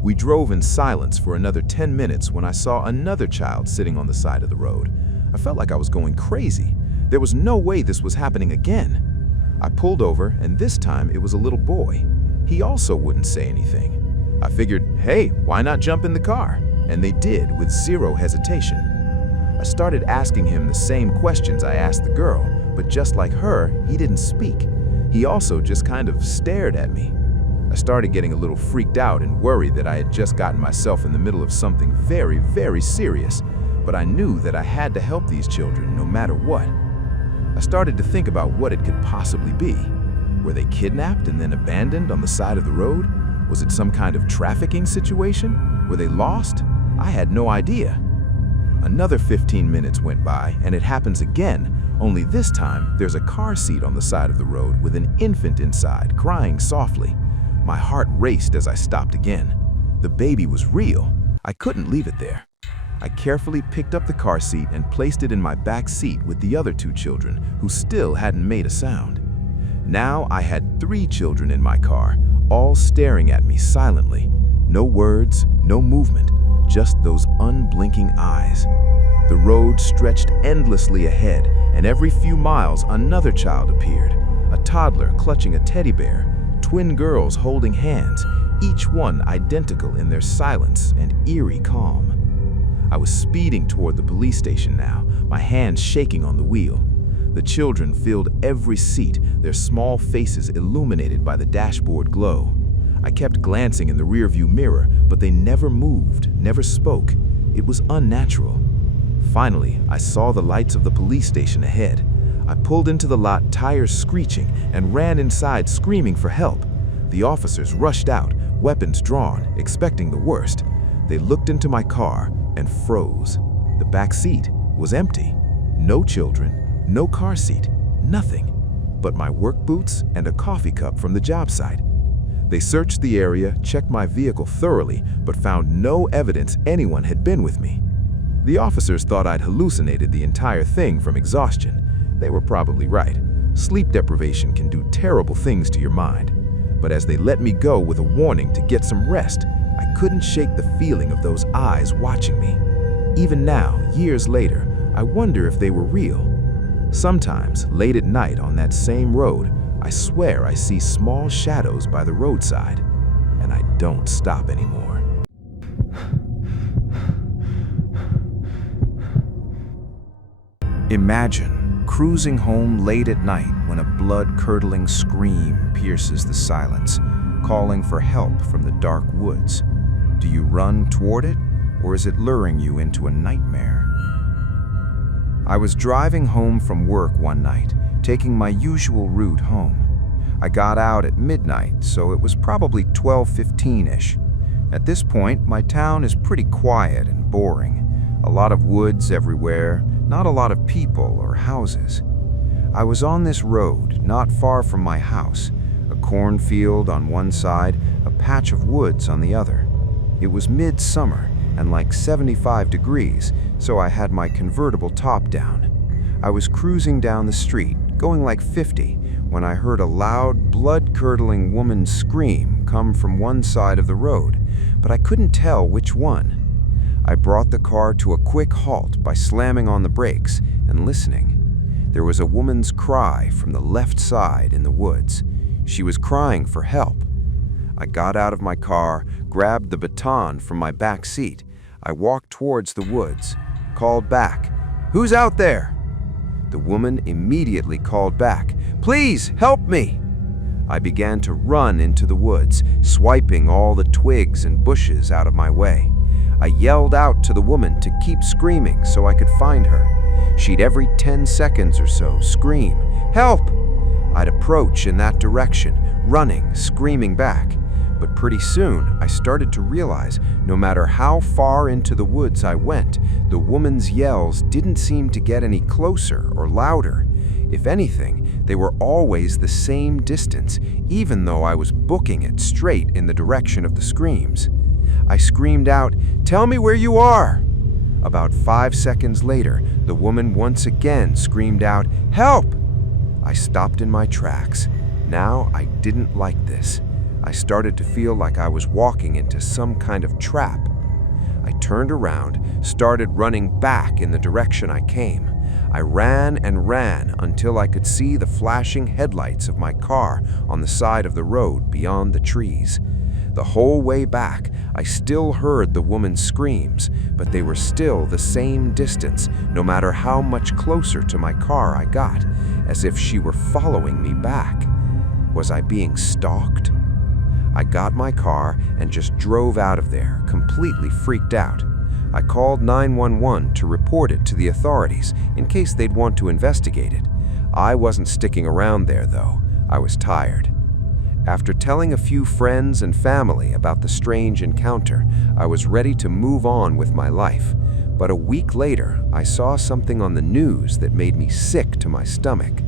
We drove in silence for another 10 minutes when I saw another child sitting on the side of the road. I felt like I was going crazy. There was no way this was happening again. I pulled over, and this time it was a little boy. He also wouldn't say anything. I figured, hey, why not jump in the car? And they did with zero hesitation. I started asking him the same questions I asked the girl, but just like her, he didn't speak. He also just kind of stared at me. I started getting a little freaked out and worried that I had just gotten myself in the middle of something very, very serious, but I knew that I had to help these children no matter what. I started to think about what it could possibly be. Were they kidnapped and then abandoned on the side of the road? Was it some kind of trafficking situation? Were they lost? I had no idea. Another 15 minutes went by, and it happens again, only this time there's a car seat on the side of the road with an infant inside, crying softly. My heart raced as I stopped again. The baby was real. I couldn't leave it there. I carefully picked up the car seat and placed it in my back seat with the other two children, who still hadn't made a sound. Now I had 3 children in my car, all staring at me silently. No words, no movement, just those unblinking eyes. The road stretched endlessly ahead, and every few miles another child appeared, a toddler clutching a teddy bear, twin girls holding hands, each one identical in their silence and eerie calm. I was speeding toward the police station now, my hands shaking on the wheel. The children filled every seat, their small faces illuminated by the dashboard glow. I kept glancing in the rearview mirror, but they never moved, never spoke. It was unnatural. Finally, I saw the lights of the police station ahead. I pulled into the lot, tires screeching, and ran inside screaming for help. The officers rushed out, weapons drawn, expecting the worst. They looked into my car and froze. The back seat was empty. No children, no car seat, nothing but my work boots and a coffee cup from the job site. They searched the area, checked my vehicle thoroughly, but found no evidence anyone had been with me. The officers thought I'd hallucinated the entire thing from exhaustion. They were probably right. Sleep deprivation can do terrible things to your mind. But as they let me go with a warning to get some rest, I couldn't shake the feeling of those eyes watching me. Even now, years later, I wonder if they were real. Sometimes, late at night on that same road, I swear I see small shadows by the roadside, and I don't stop anymore. Imagine cruising home late at night when a blood-curdling scream pierces the silence, calling for help from the dark woods. Do you run toward it, or is it luring you into a nightmare? I was driving home from work one night, taking my usual route home. I got out at midnight, so it was probably 12:15-ish. At this point, my town is pretty quiet and boring. A lot of woods everywhere, not a lot of people or houses. I was on this road, not far from my house, a cornfield on one side, a patch of woods on the other. It was midsummer and like 75 degrees, so I had my convertible top down. I was cruising down the street, going like 50, when I heard a loud, blood-curdling woman's scream come from one side of the road, but I couldn't tell which one. I brought the car to a quick halt by slamming on the brakes and listening. There was a woman's cry from the left side in the woods. She was crying for help. I got out of my car, grabbed the baton from my back seat. I walked towards the woods, called back, "Who's out there?" The woman immediately called back, "Please, help me!" I began to run into the woods, swiping all the twigs and bushes out of my way. I yelled out to the woman to keep screaming so I could find her. She'd every 10 seconds or so scream, "Help!" I'd approach in that direction, running, screaming back. But pretty soon, I started to realize no matter how far into the woods I went, the woman's yells didn't seem to get any closer or louder. If anything, they were always the same distance, even though I was booking it straight in the direction of the screams. I screamed out, "Tell me where you are!" About 5 seconds later, the woman once again screamed out, "Help!" I stopped in my tracks. Now I didn't like this. I started to feel like I was walking into some kind of trap. I turned around, started running back in the direction I came. I ran and ran until I could see the flashing headlights of my car on the side of the road beyond the trees. The whole way back, I still heard the woman's screams, but they were still the same distance, no matter how much closer to my car I got, as if she were following me back. Was I being stalked? I got my car and just drove out of there, completely freaked out. I called 911 to report it to the authorities in case they'd want to investigate it. I wasn't sticking around there, though. I was tired. After telling a few friends and family about the strange encounter, I was ready to move on with my life. But a week later, I saw something on the news that made me sick to my stomach.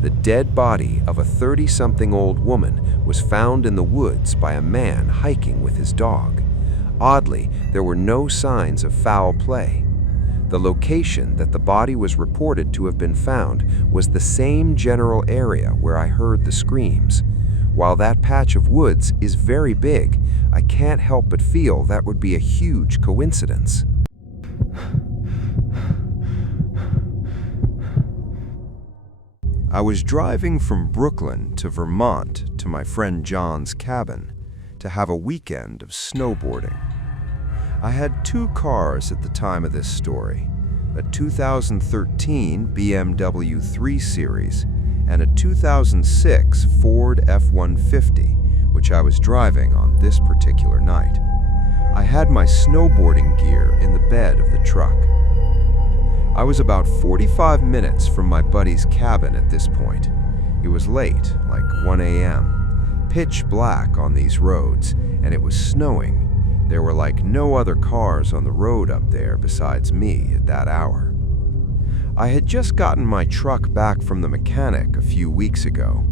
The dead body of a 30-something-old woman was found in the woods by a man hiking with his dog. Oddly, there were no signs of foul play. The location that the body was reported to have been found was the same general area where I heard the screams. While that patch of woods is very big, I can't help but feel that would be a huge coincidence. I was driving from Brooklyn to Vermont to my friend John's cabin to have a weekend of snowboarding. I had two cars at the time of this story, a 2013 BMW 3 Series and a 2006 Ford F-150, which I was driving on this particular night. I had my snowboarding gear in the bed of the truck. I was about 45 minutes from my buddy's cabin at this point. It was late, like 1 a.m., pitch black on these roads, and it was snowing. There were like no other cars on the road up there besides me at that hour. I had just gotten my truck back from the mechanic a few weeks ago.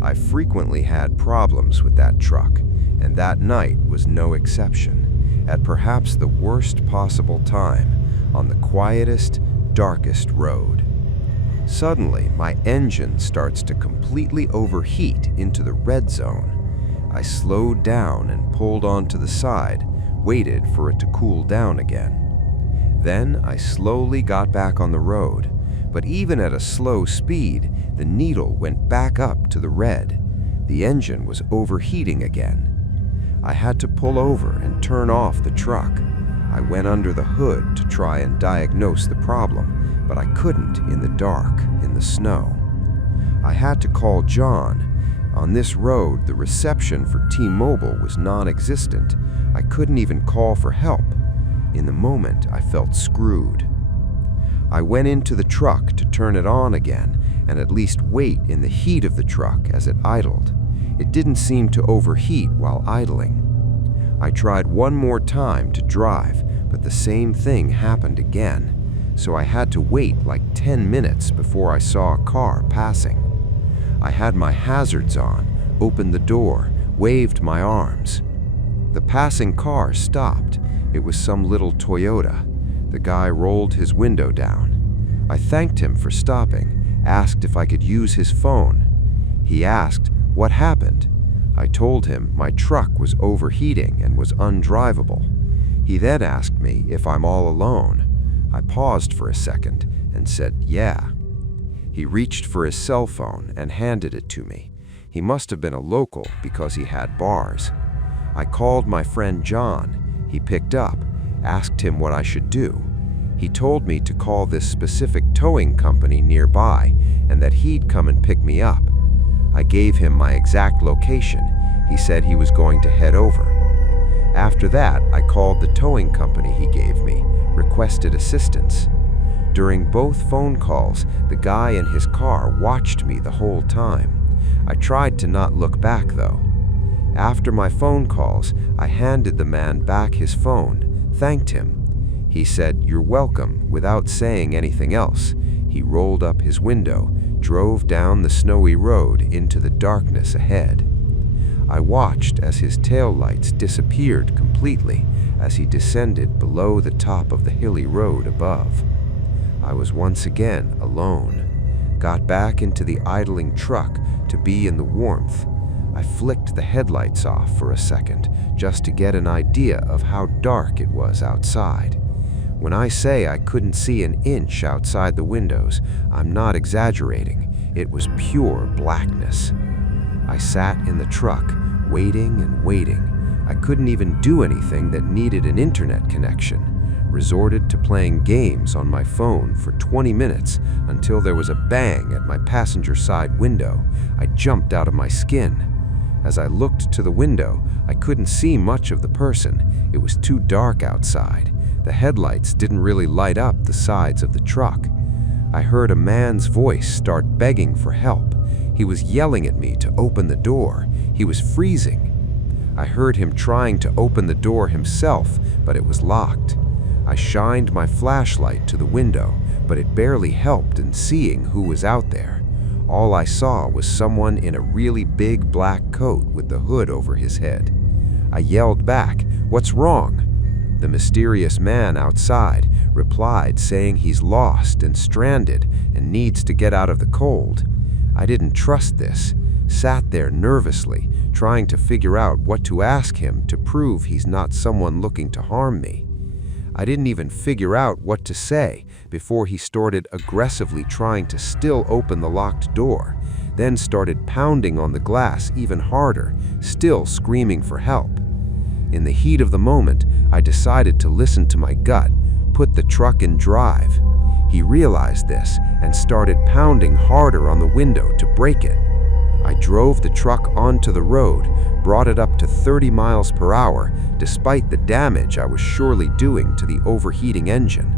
I frequently had problems with that truck, and that night was no exception, at perhaps the worst possible time, on the quietest, darkest road. Suddenly, my engine starts to completely overheat into the red zone. I slowed down and pulled onto the side, waited for it to cool down again. Then I slowly got back on the road, but even at a slow speed, the needle went back up to the red. The engine was overheating again. I had to pull over and turn off the truck. I went under the hood to try and diagnose the problem, but I couldn't in the dark, in the snow. I had to call John. On this road, the reception for T-Mobile was non-existent. I couldn't even call for help. In the moment, I felt screwed. I went into the truck to turn it on again and at least wait in the heat of the truck as it idled. It didn't seem to overheat while idling. I tried one more time to drive, but the same thing happened again, so I had to wait like 10 minutes before I saw a car passing. I had my hazards on, opened the door, waved my arms. The passing car stopped. It was some little Toyota. The guy rolled his window down. I thanked him for stopping, asked if I could use his phone. He asked what happened. I told him my truck was overheating and was undrivable. He then asked me if I'm all alone. I paused for a second and said, yeah. He reached for his cell phone and handed it to me. He must have been a local because he had bars. I called my friend John. He picked up, asked him what I should do. He told me to call this specific towing company nearby and that he'd come and pick me up. I gave him my exact location. He said he was going to head over. After that, I called the towing company he gave me, requested assistance. During both phone calls, the guy in his car watched me the whole time. I tried to not look back, though. After my phone calls, I handed the man back his phone, thanked him. He said, "You're welcome," without saying anything else. He rolled up his window, drove down the snowy road into the darkness ahead. I watched as his taillights disappeared completely as he descended below the top of the hilly road above. I was once again alone. Got back into the idling truck to be in the warmth. I flicked the headlights off for a second, just to get an idea of how dark it was outside. When I say I couldn't see an inch outside the windows, I'm not exaggerating. It was pure blackness. I sat in the truck, waiting and waiting. I couldn't even do anything that needed an internet connection. Resorted to playing games on my phone for 20 minutes until there was a bang at my passenger side window. I jumped out of my skin. As I looked to the window, I couldn't see much of the person. It was too dark outside. The headlights didn't really light up the sides of the truck. I heard a man's voice start begging for help. He was yelling at me to open the door. He was freezing. I heard him trying to open the door himself, but it was locked. I shined my flashlight to the window, but it barely helped in seeing who was out there. All I saw was someone in a really big black coat with the hood over his head. I yelled back, "What's wrong?" The mysterious man outside replied, saying he's lost and stranded and needs to get out of the cold. I didn't trust this, sat there nervously, trying to figure out what to ask him to prove he's not someone looking to harm me. I didn't even figure out what to say before he started aggressively trying to still open the locked door, then started pounding on the glass even harder, still screaming for help. In the heat of the moment, I decided to listen to my gut, put the truck in drive. He realized this and started pounding harder on the window to break it. I drove the truck onto the road, brought it up to 30 miles per hour, despite the damage I was surely doing to the overheating engine.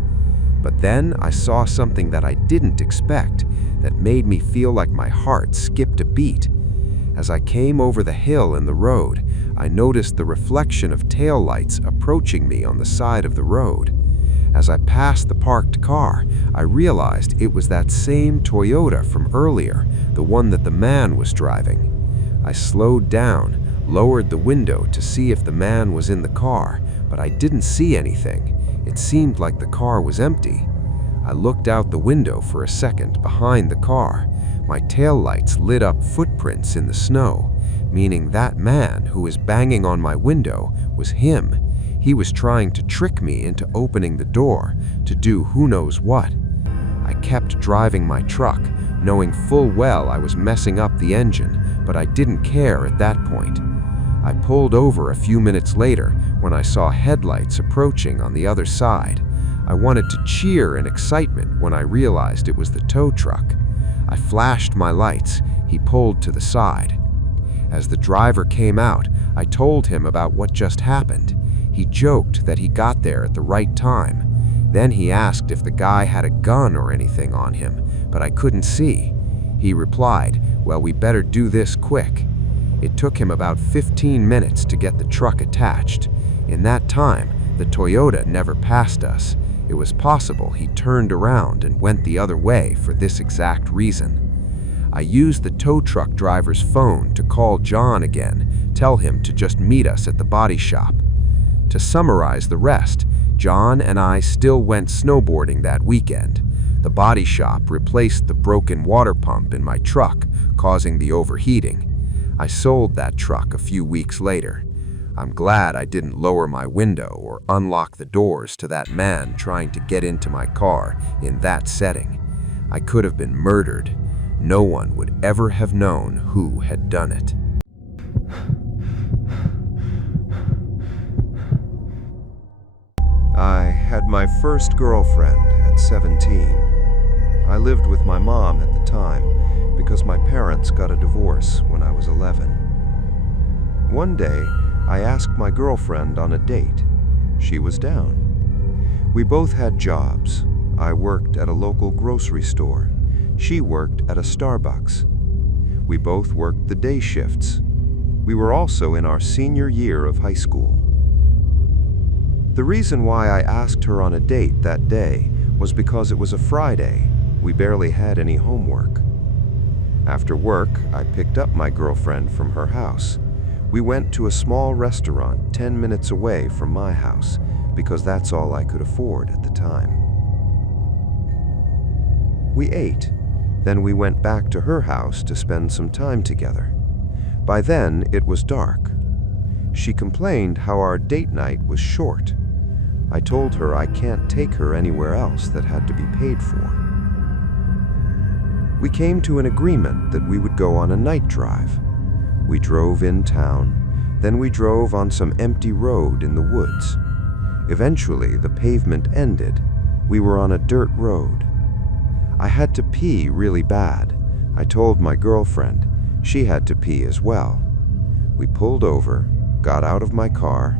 But then I saw something that I didn't expect that made me feel like my heart skipped a beat. As I came over the hill in the road, I noticed the reflection of taillights approaching me on the side of the road. As I passed the parked car, I realized it was that same Toyota from earlier, the one that the man was driving. I slowed down, lowered the window to see if the man was in the car, but I didn't see anything. It seemed like the car was empty. I looked out the window for a second behind the car. My taillights lit up footprints in the snow, meaning that man who was banging on my window was him. He was trying to trick me into opening the door to do who knows what. I kept driving my truck, knowing full well I was messing up the engine, but I didn't care at that point. I pulled over a few minutes later when I saw headlights approaching on the other side. I wanted to cheer in excitement when I realized it was the tow truck. I flashed my lights. He pulled to the side. As the driver came out, I told him about what just happened. He joked that he got there at the right time. Then he asked if the guy had a gun or anything on him, but I couldn't see. He replied, "Well, we better do this quick." It took him about 15 minutes to get the truck attached. In that time, the Toyota never passed us. It was possible he turned around and went the other way for this exact reason. I used the tow truck driver's phone to call John again, tell him to just meet us at the body shop. To summarize the rest, John and I still went snowboarding that weekend. The body shop replaced the broken water pump in my truck, causing the overheating. I sold that truck a few weeks later. I'm glad I didn't lower my window or unlock the doors to that man trying to get into my car in that setting. I could have been murdered. No one would ever have known who had done it. I had my first girlfriend at 17. I lived with my mom at the time because my parents got a divorce when I was 11. One day, I asked my girlfriend on a date. She was down. We both had jobs. I worked at a local grocery store. She worked at a Starbucks. We both worked the day shifts. We were also in our senior year of high school. The reason why I asked her on a date that day was because it was a Friday. We barely had any homework. After work, I picked up my girlfriend from her house. We went to a small restaurant 10 minutes away from my house because that's all I could afford at the time. We ate. Then we went back to her house to spend some time together. By then, it was dark. She complained how our date night was short. I told her I can't take her anywhere else that had to be paid for. We came to an agreement that we would go on a night drive. We drove in town, then we drove on some empty road in the woods. Eventually, the pavement ended. We were on a dirt road. I had to pee really bad. I told my girlfriend. She had to pee as well. We pulled over, got out of my car.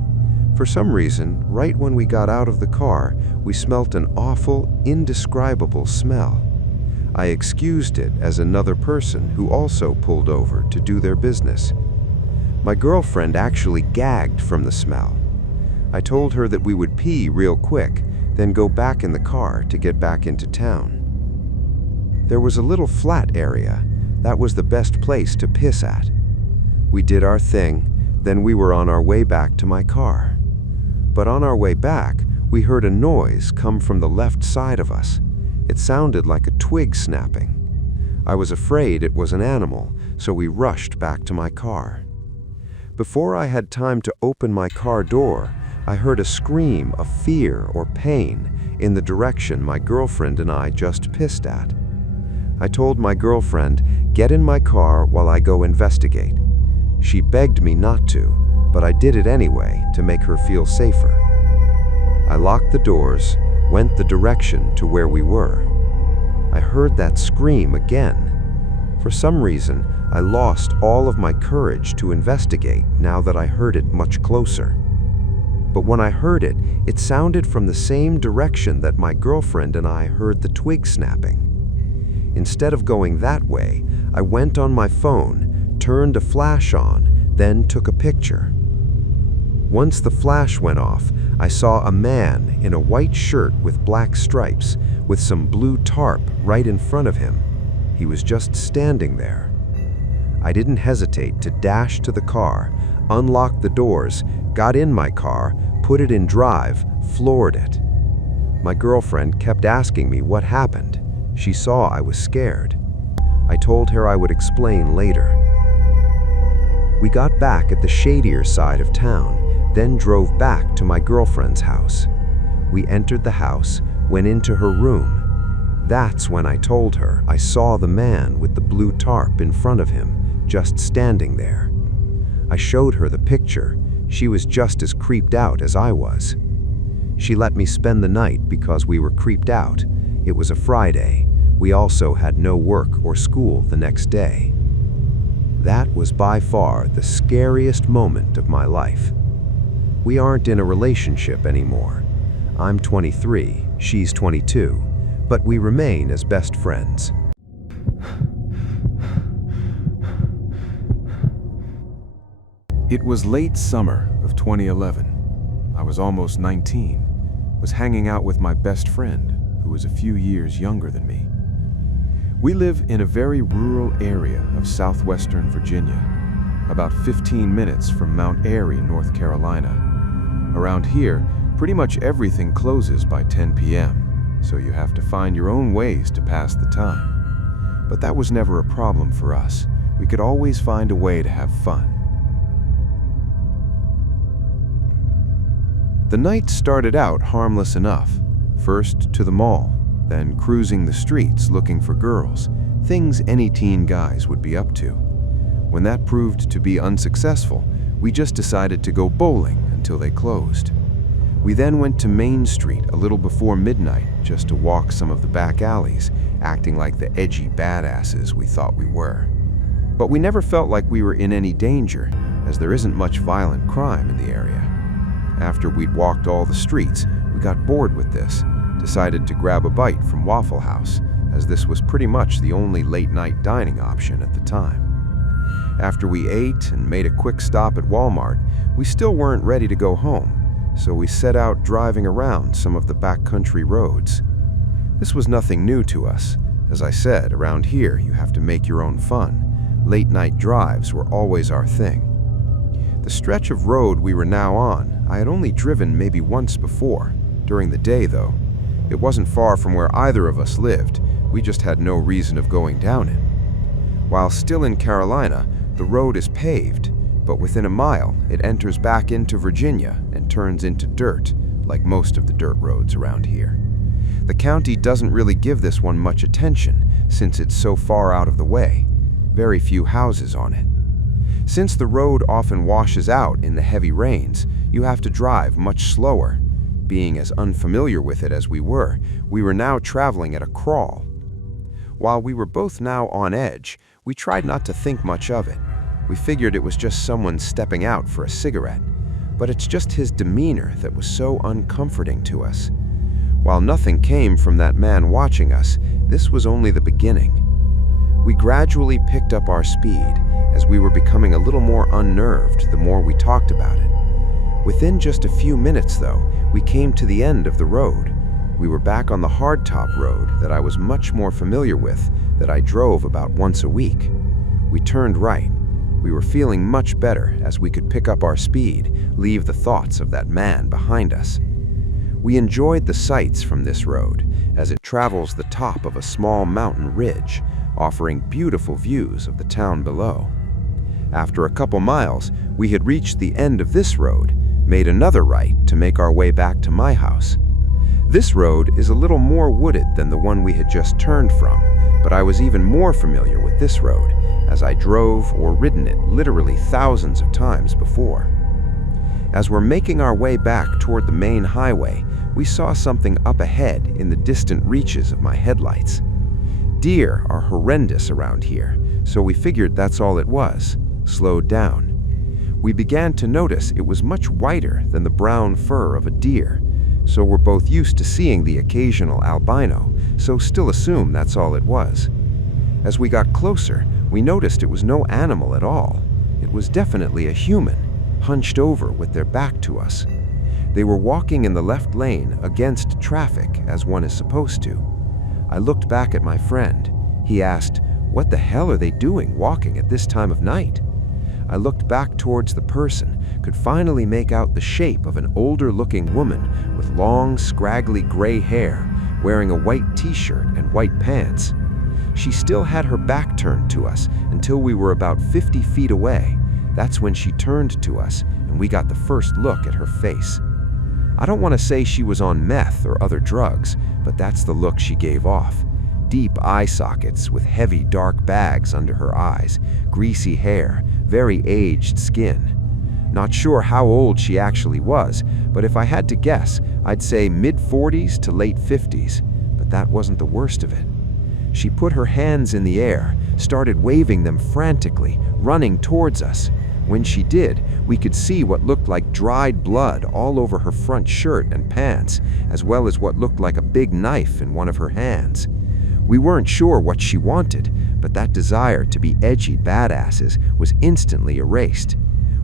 For some reason, right when we got out of the car, we smelt an awful, indescribable smell. I excused it as another person who also pulled over to do their business. My girlfriend actually gagged from the smell. I told her that we would pee real quick, then go back in the car to get back into town. There was a little flat area. That was the best place to piss at. We did our thing, then we were on our way back to my car. But on our way back, we heard a noise come from the left side of us. It sounded like a twig snapping. I was afraid it was an animal, so we rushed back to my car. Before I had time to open my car door, I heard a scream of fear or pain in the direction my girlfriend and I just pissed at. I told my girlfriend, "Get in my car while I go investigate." She begged me not to, but I did it anyway to make her feel safer. I locked the doors, went the direction to where we were. I heard that scream again. For some reason, I lost all of my courage to investigate now that I heard it much closer. But when I heard it, it sounded from the same direction that my girlfriend and I heard the twig snapping. Instead of going that way, I went on my phone, turned a flash on, then took a picture. Once the flash went off, I saw a man in a white shirt with black stripes, with some blue tarp right in front of him. He was just standing there. I didn't hesitate to dash to the car, unlock the doors, got in my car, put it in drive, floored it. My girlfriend kept asking me what happened. She saw I was scared. I told her I would explain later. We got back at the shadier side of town, then drove back to my girlfriend's house. We entered the house, went into her room. That's when I told her I saw the man with the blue tarp in front of him, just standing there. I showed her the picture. She was just as creeped out as I was. She let me spend the night because we were creeped out. It was a Friday. We also had no work or school the next day. That was by far the scariest moment of my life. We aren't in a relationship anymore. I'm 23, she's 22, but we remain as best friends. It was late summer of 2011. I was almost 19, was hanging out with my best friend, who was a few years younger than me. We live in a very rural area of southwestern Virginia, about 15 minutes from Mount Airy, North Carolina. Around here, pretty much everything closes by 10 p.m., so you have to find your own ways to pass the time. But that was never a problem for us. We could always find a way to have fun. The night started out harmless enough. First to the mall, then cruising the streets looking for girls, things any teen guys would be up to. When that proved to be unsuccessful, we just decided to go bowling until they closed. We then went to Main Street a little before midnight just to walk some of the back alleys, acting like the edgy badasses we thought we were. But we never felt like we were in any danger, as there isn't much violent crime in the area. After we'd walked all the streets, we got bored with this, decided to grab a bite from Waffle House, as this was pretty much the only late-night dining option at the time. After we ate and made a quick stop at Walmart, we still weren't ready to go home, so we set out driving around some of the backcountry roads. This was nothing new to us. As I said, around here you have to make your own fun. Late-night drives were always our thing. The stretch of road we were now on, I had only driven maybe once before, during the day though. It wasn't far from where either of us lived, we just had no reason of going down it. While still in Carolina, The road is paved, but within a mile, it enters back into Virginia and turns into dirt, like most of the dirt roads around here. The county doesn't really give this one much attention since it's so far out of the way. Very few houses on it. Since the road often washes out in the heavy rains, you have to drive much slower. Being as unfamiliar with it as we were now traveling at a crawl. While we were both now on edge, we tried not to think much of it. We figured it was just someone stepping out for a cigarette, but it's just his demeanor that was so uncomforting to us. While nothing came from that man watching us, this was only the beginning. We gradually picked up our speed as we were becoming a little more unnerved the more we talked about it. Within just a few minutes, though, we came to the end of the road. We were back on the hardtop road that I was much more familiar with, that I drove about once a week. We turned right. We were feeling much better as we could pick up our speed, leave the thoughts of that man behind us. We enjoyed the sights from this road as it travels the top of a small mountain ridge, offering beautiful views of the town below. After a couple miles, we had reached the end of this road, made another right to make our way back to my house. This road is a little more wooded than the one we had just turned from, but I was even more familiar with this road, as I drove or ridden it literally thousands of times before. As we're making our way back toward the main highway, we saw something up ahead in the distant reaches of my headlights. Deer are horrendous around here, so we figured that's all it was, slowed down. We began to notice it was much whiter than the brown fur of a deer, so we're both used to seeing the occasional albino, so still assume that's all it was. As we got closer, we noticed it was no animal at all. It was definitely a human, hunched over with their back to us. They were walking in the left lane against traffic, as one is supposed to. I looked back at my friend. He asked, "What the hell are they doing walking at this time of night?" I looked back towards the person, could finally make out the shape of an older-looking woman with long, scraggly gray hair, wearing a white t-shirt and white pants. She still had her back turned to us until we were about 50 feet away. That's when she turned to us, and we got the first look at her face. I don't want to say she was on meth or other drugs, but that's the look she gave off. Deep eye sockets with heavy dark bags under her eyes, greasy hair, very aged skin. Not sure how old she actually was, but if I had to guess, I'd say mid-40s to late 50s, but that wasn't the worst of it. She put her hands in the air, started waving them frantically, running towards us. When she did, we could see what looked like dried blood all over her front shirt and pants, as well as what looked like a big knife in one of her hands. We weren't sure what she wanted, but that desire to be edgy badasses was instantly erased.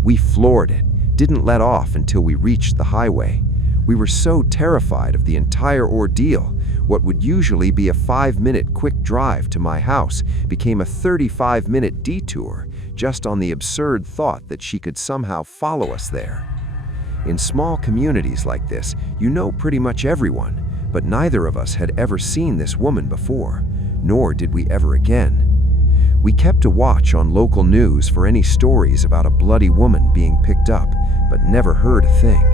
We floored it, didn't let off until we reached the highway. We were so terrified of the entire ordeal, what would usually be a 5-minute quick drive to my house became a 35-minute detour, just on the absurd thought that she could somehow follow us there. In small communities like this, you know pretty much everyone, but neither of us had ever seen this woman before, nor did we ever again. We kept a watch on local news for any stories about a bloody woman being picked up, but never heard a thing.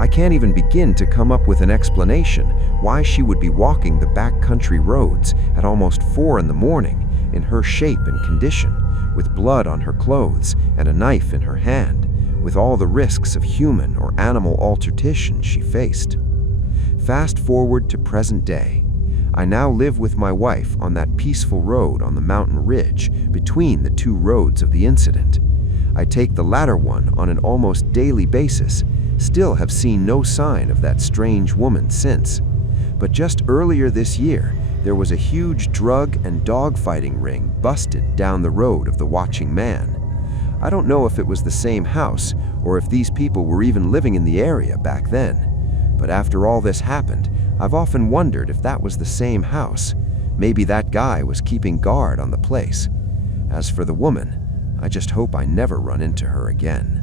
I can't even begin to come up with an explanation why she would be walking the backcountry roads at almost 4 in the morning in her shape and condition, with blood on her clothes and a knife in her hand, with all the risks of human or animal altercation she faced. Fast forward to present day. I now live with my wife on that peaceful road on the mountain ridge between the two roads of the incident. I take the latter one on an almost daily basis, still have seen no sign of that strange woman since. But just earlier this year, there was a huge drug and dogfighting ring busted down the road of the watching man. I don't know if it was the same house or if these people were even living in the area back then. But after all this happened, I've often wondered if that was the same house. Maybe that guy was keeping guard on the place. As for the woman, I just hope I never run into her again.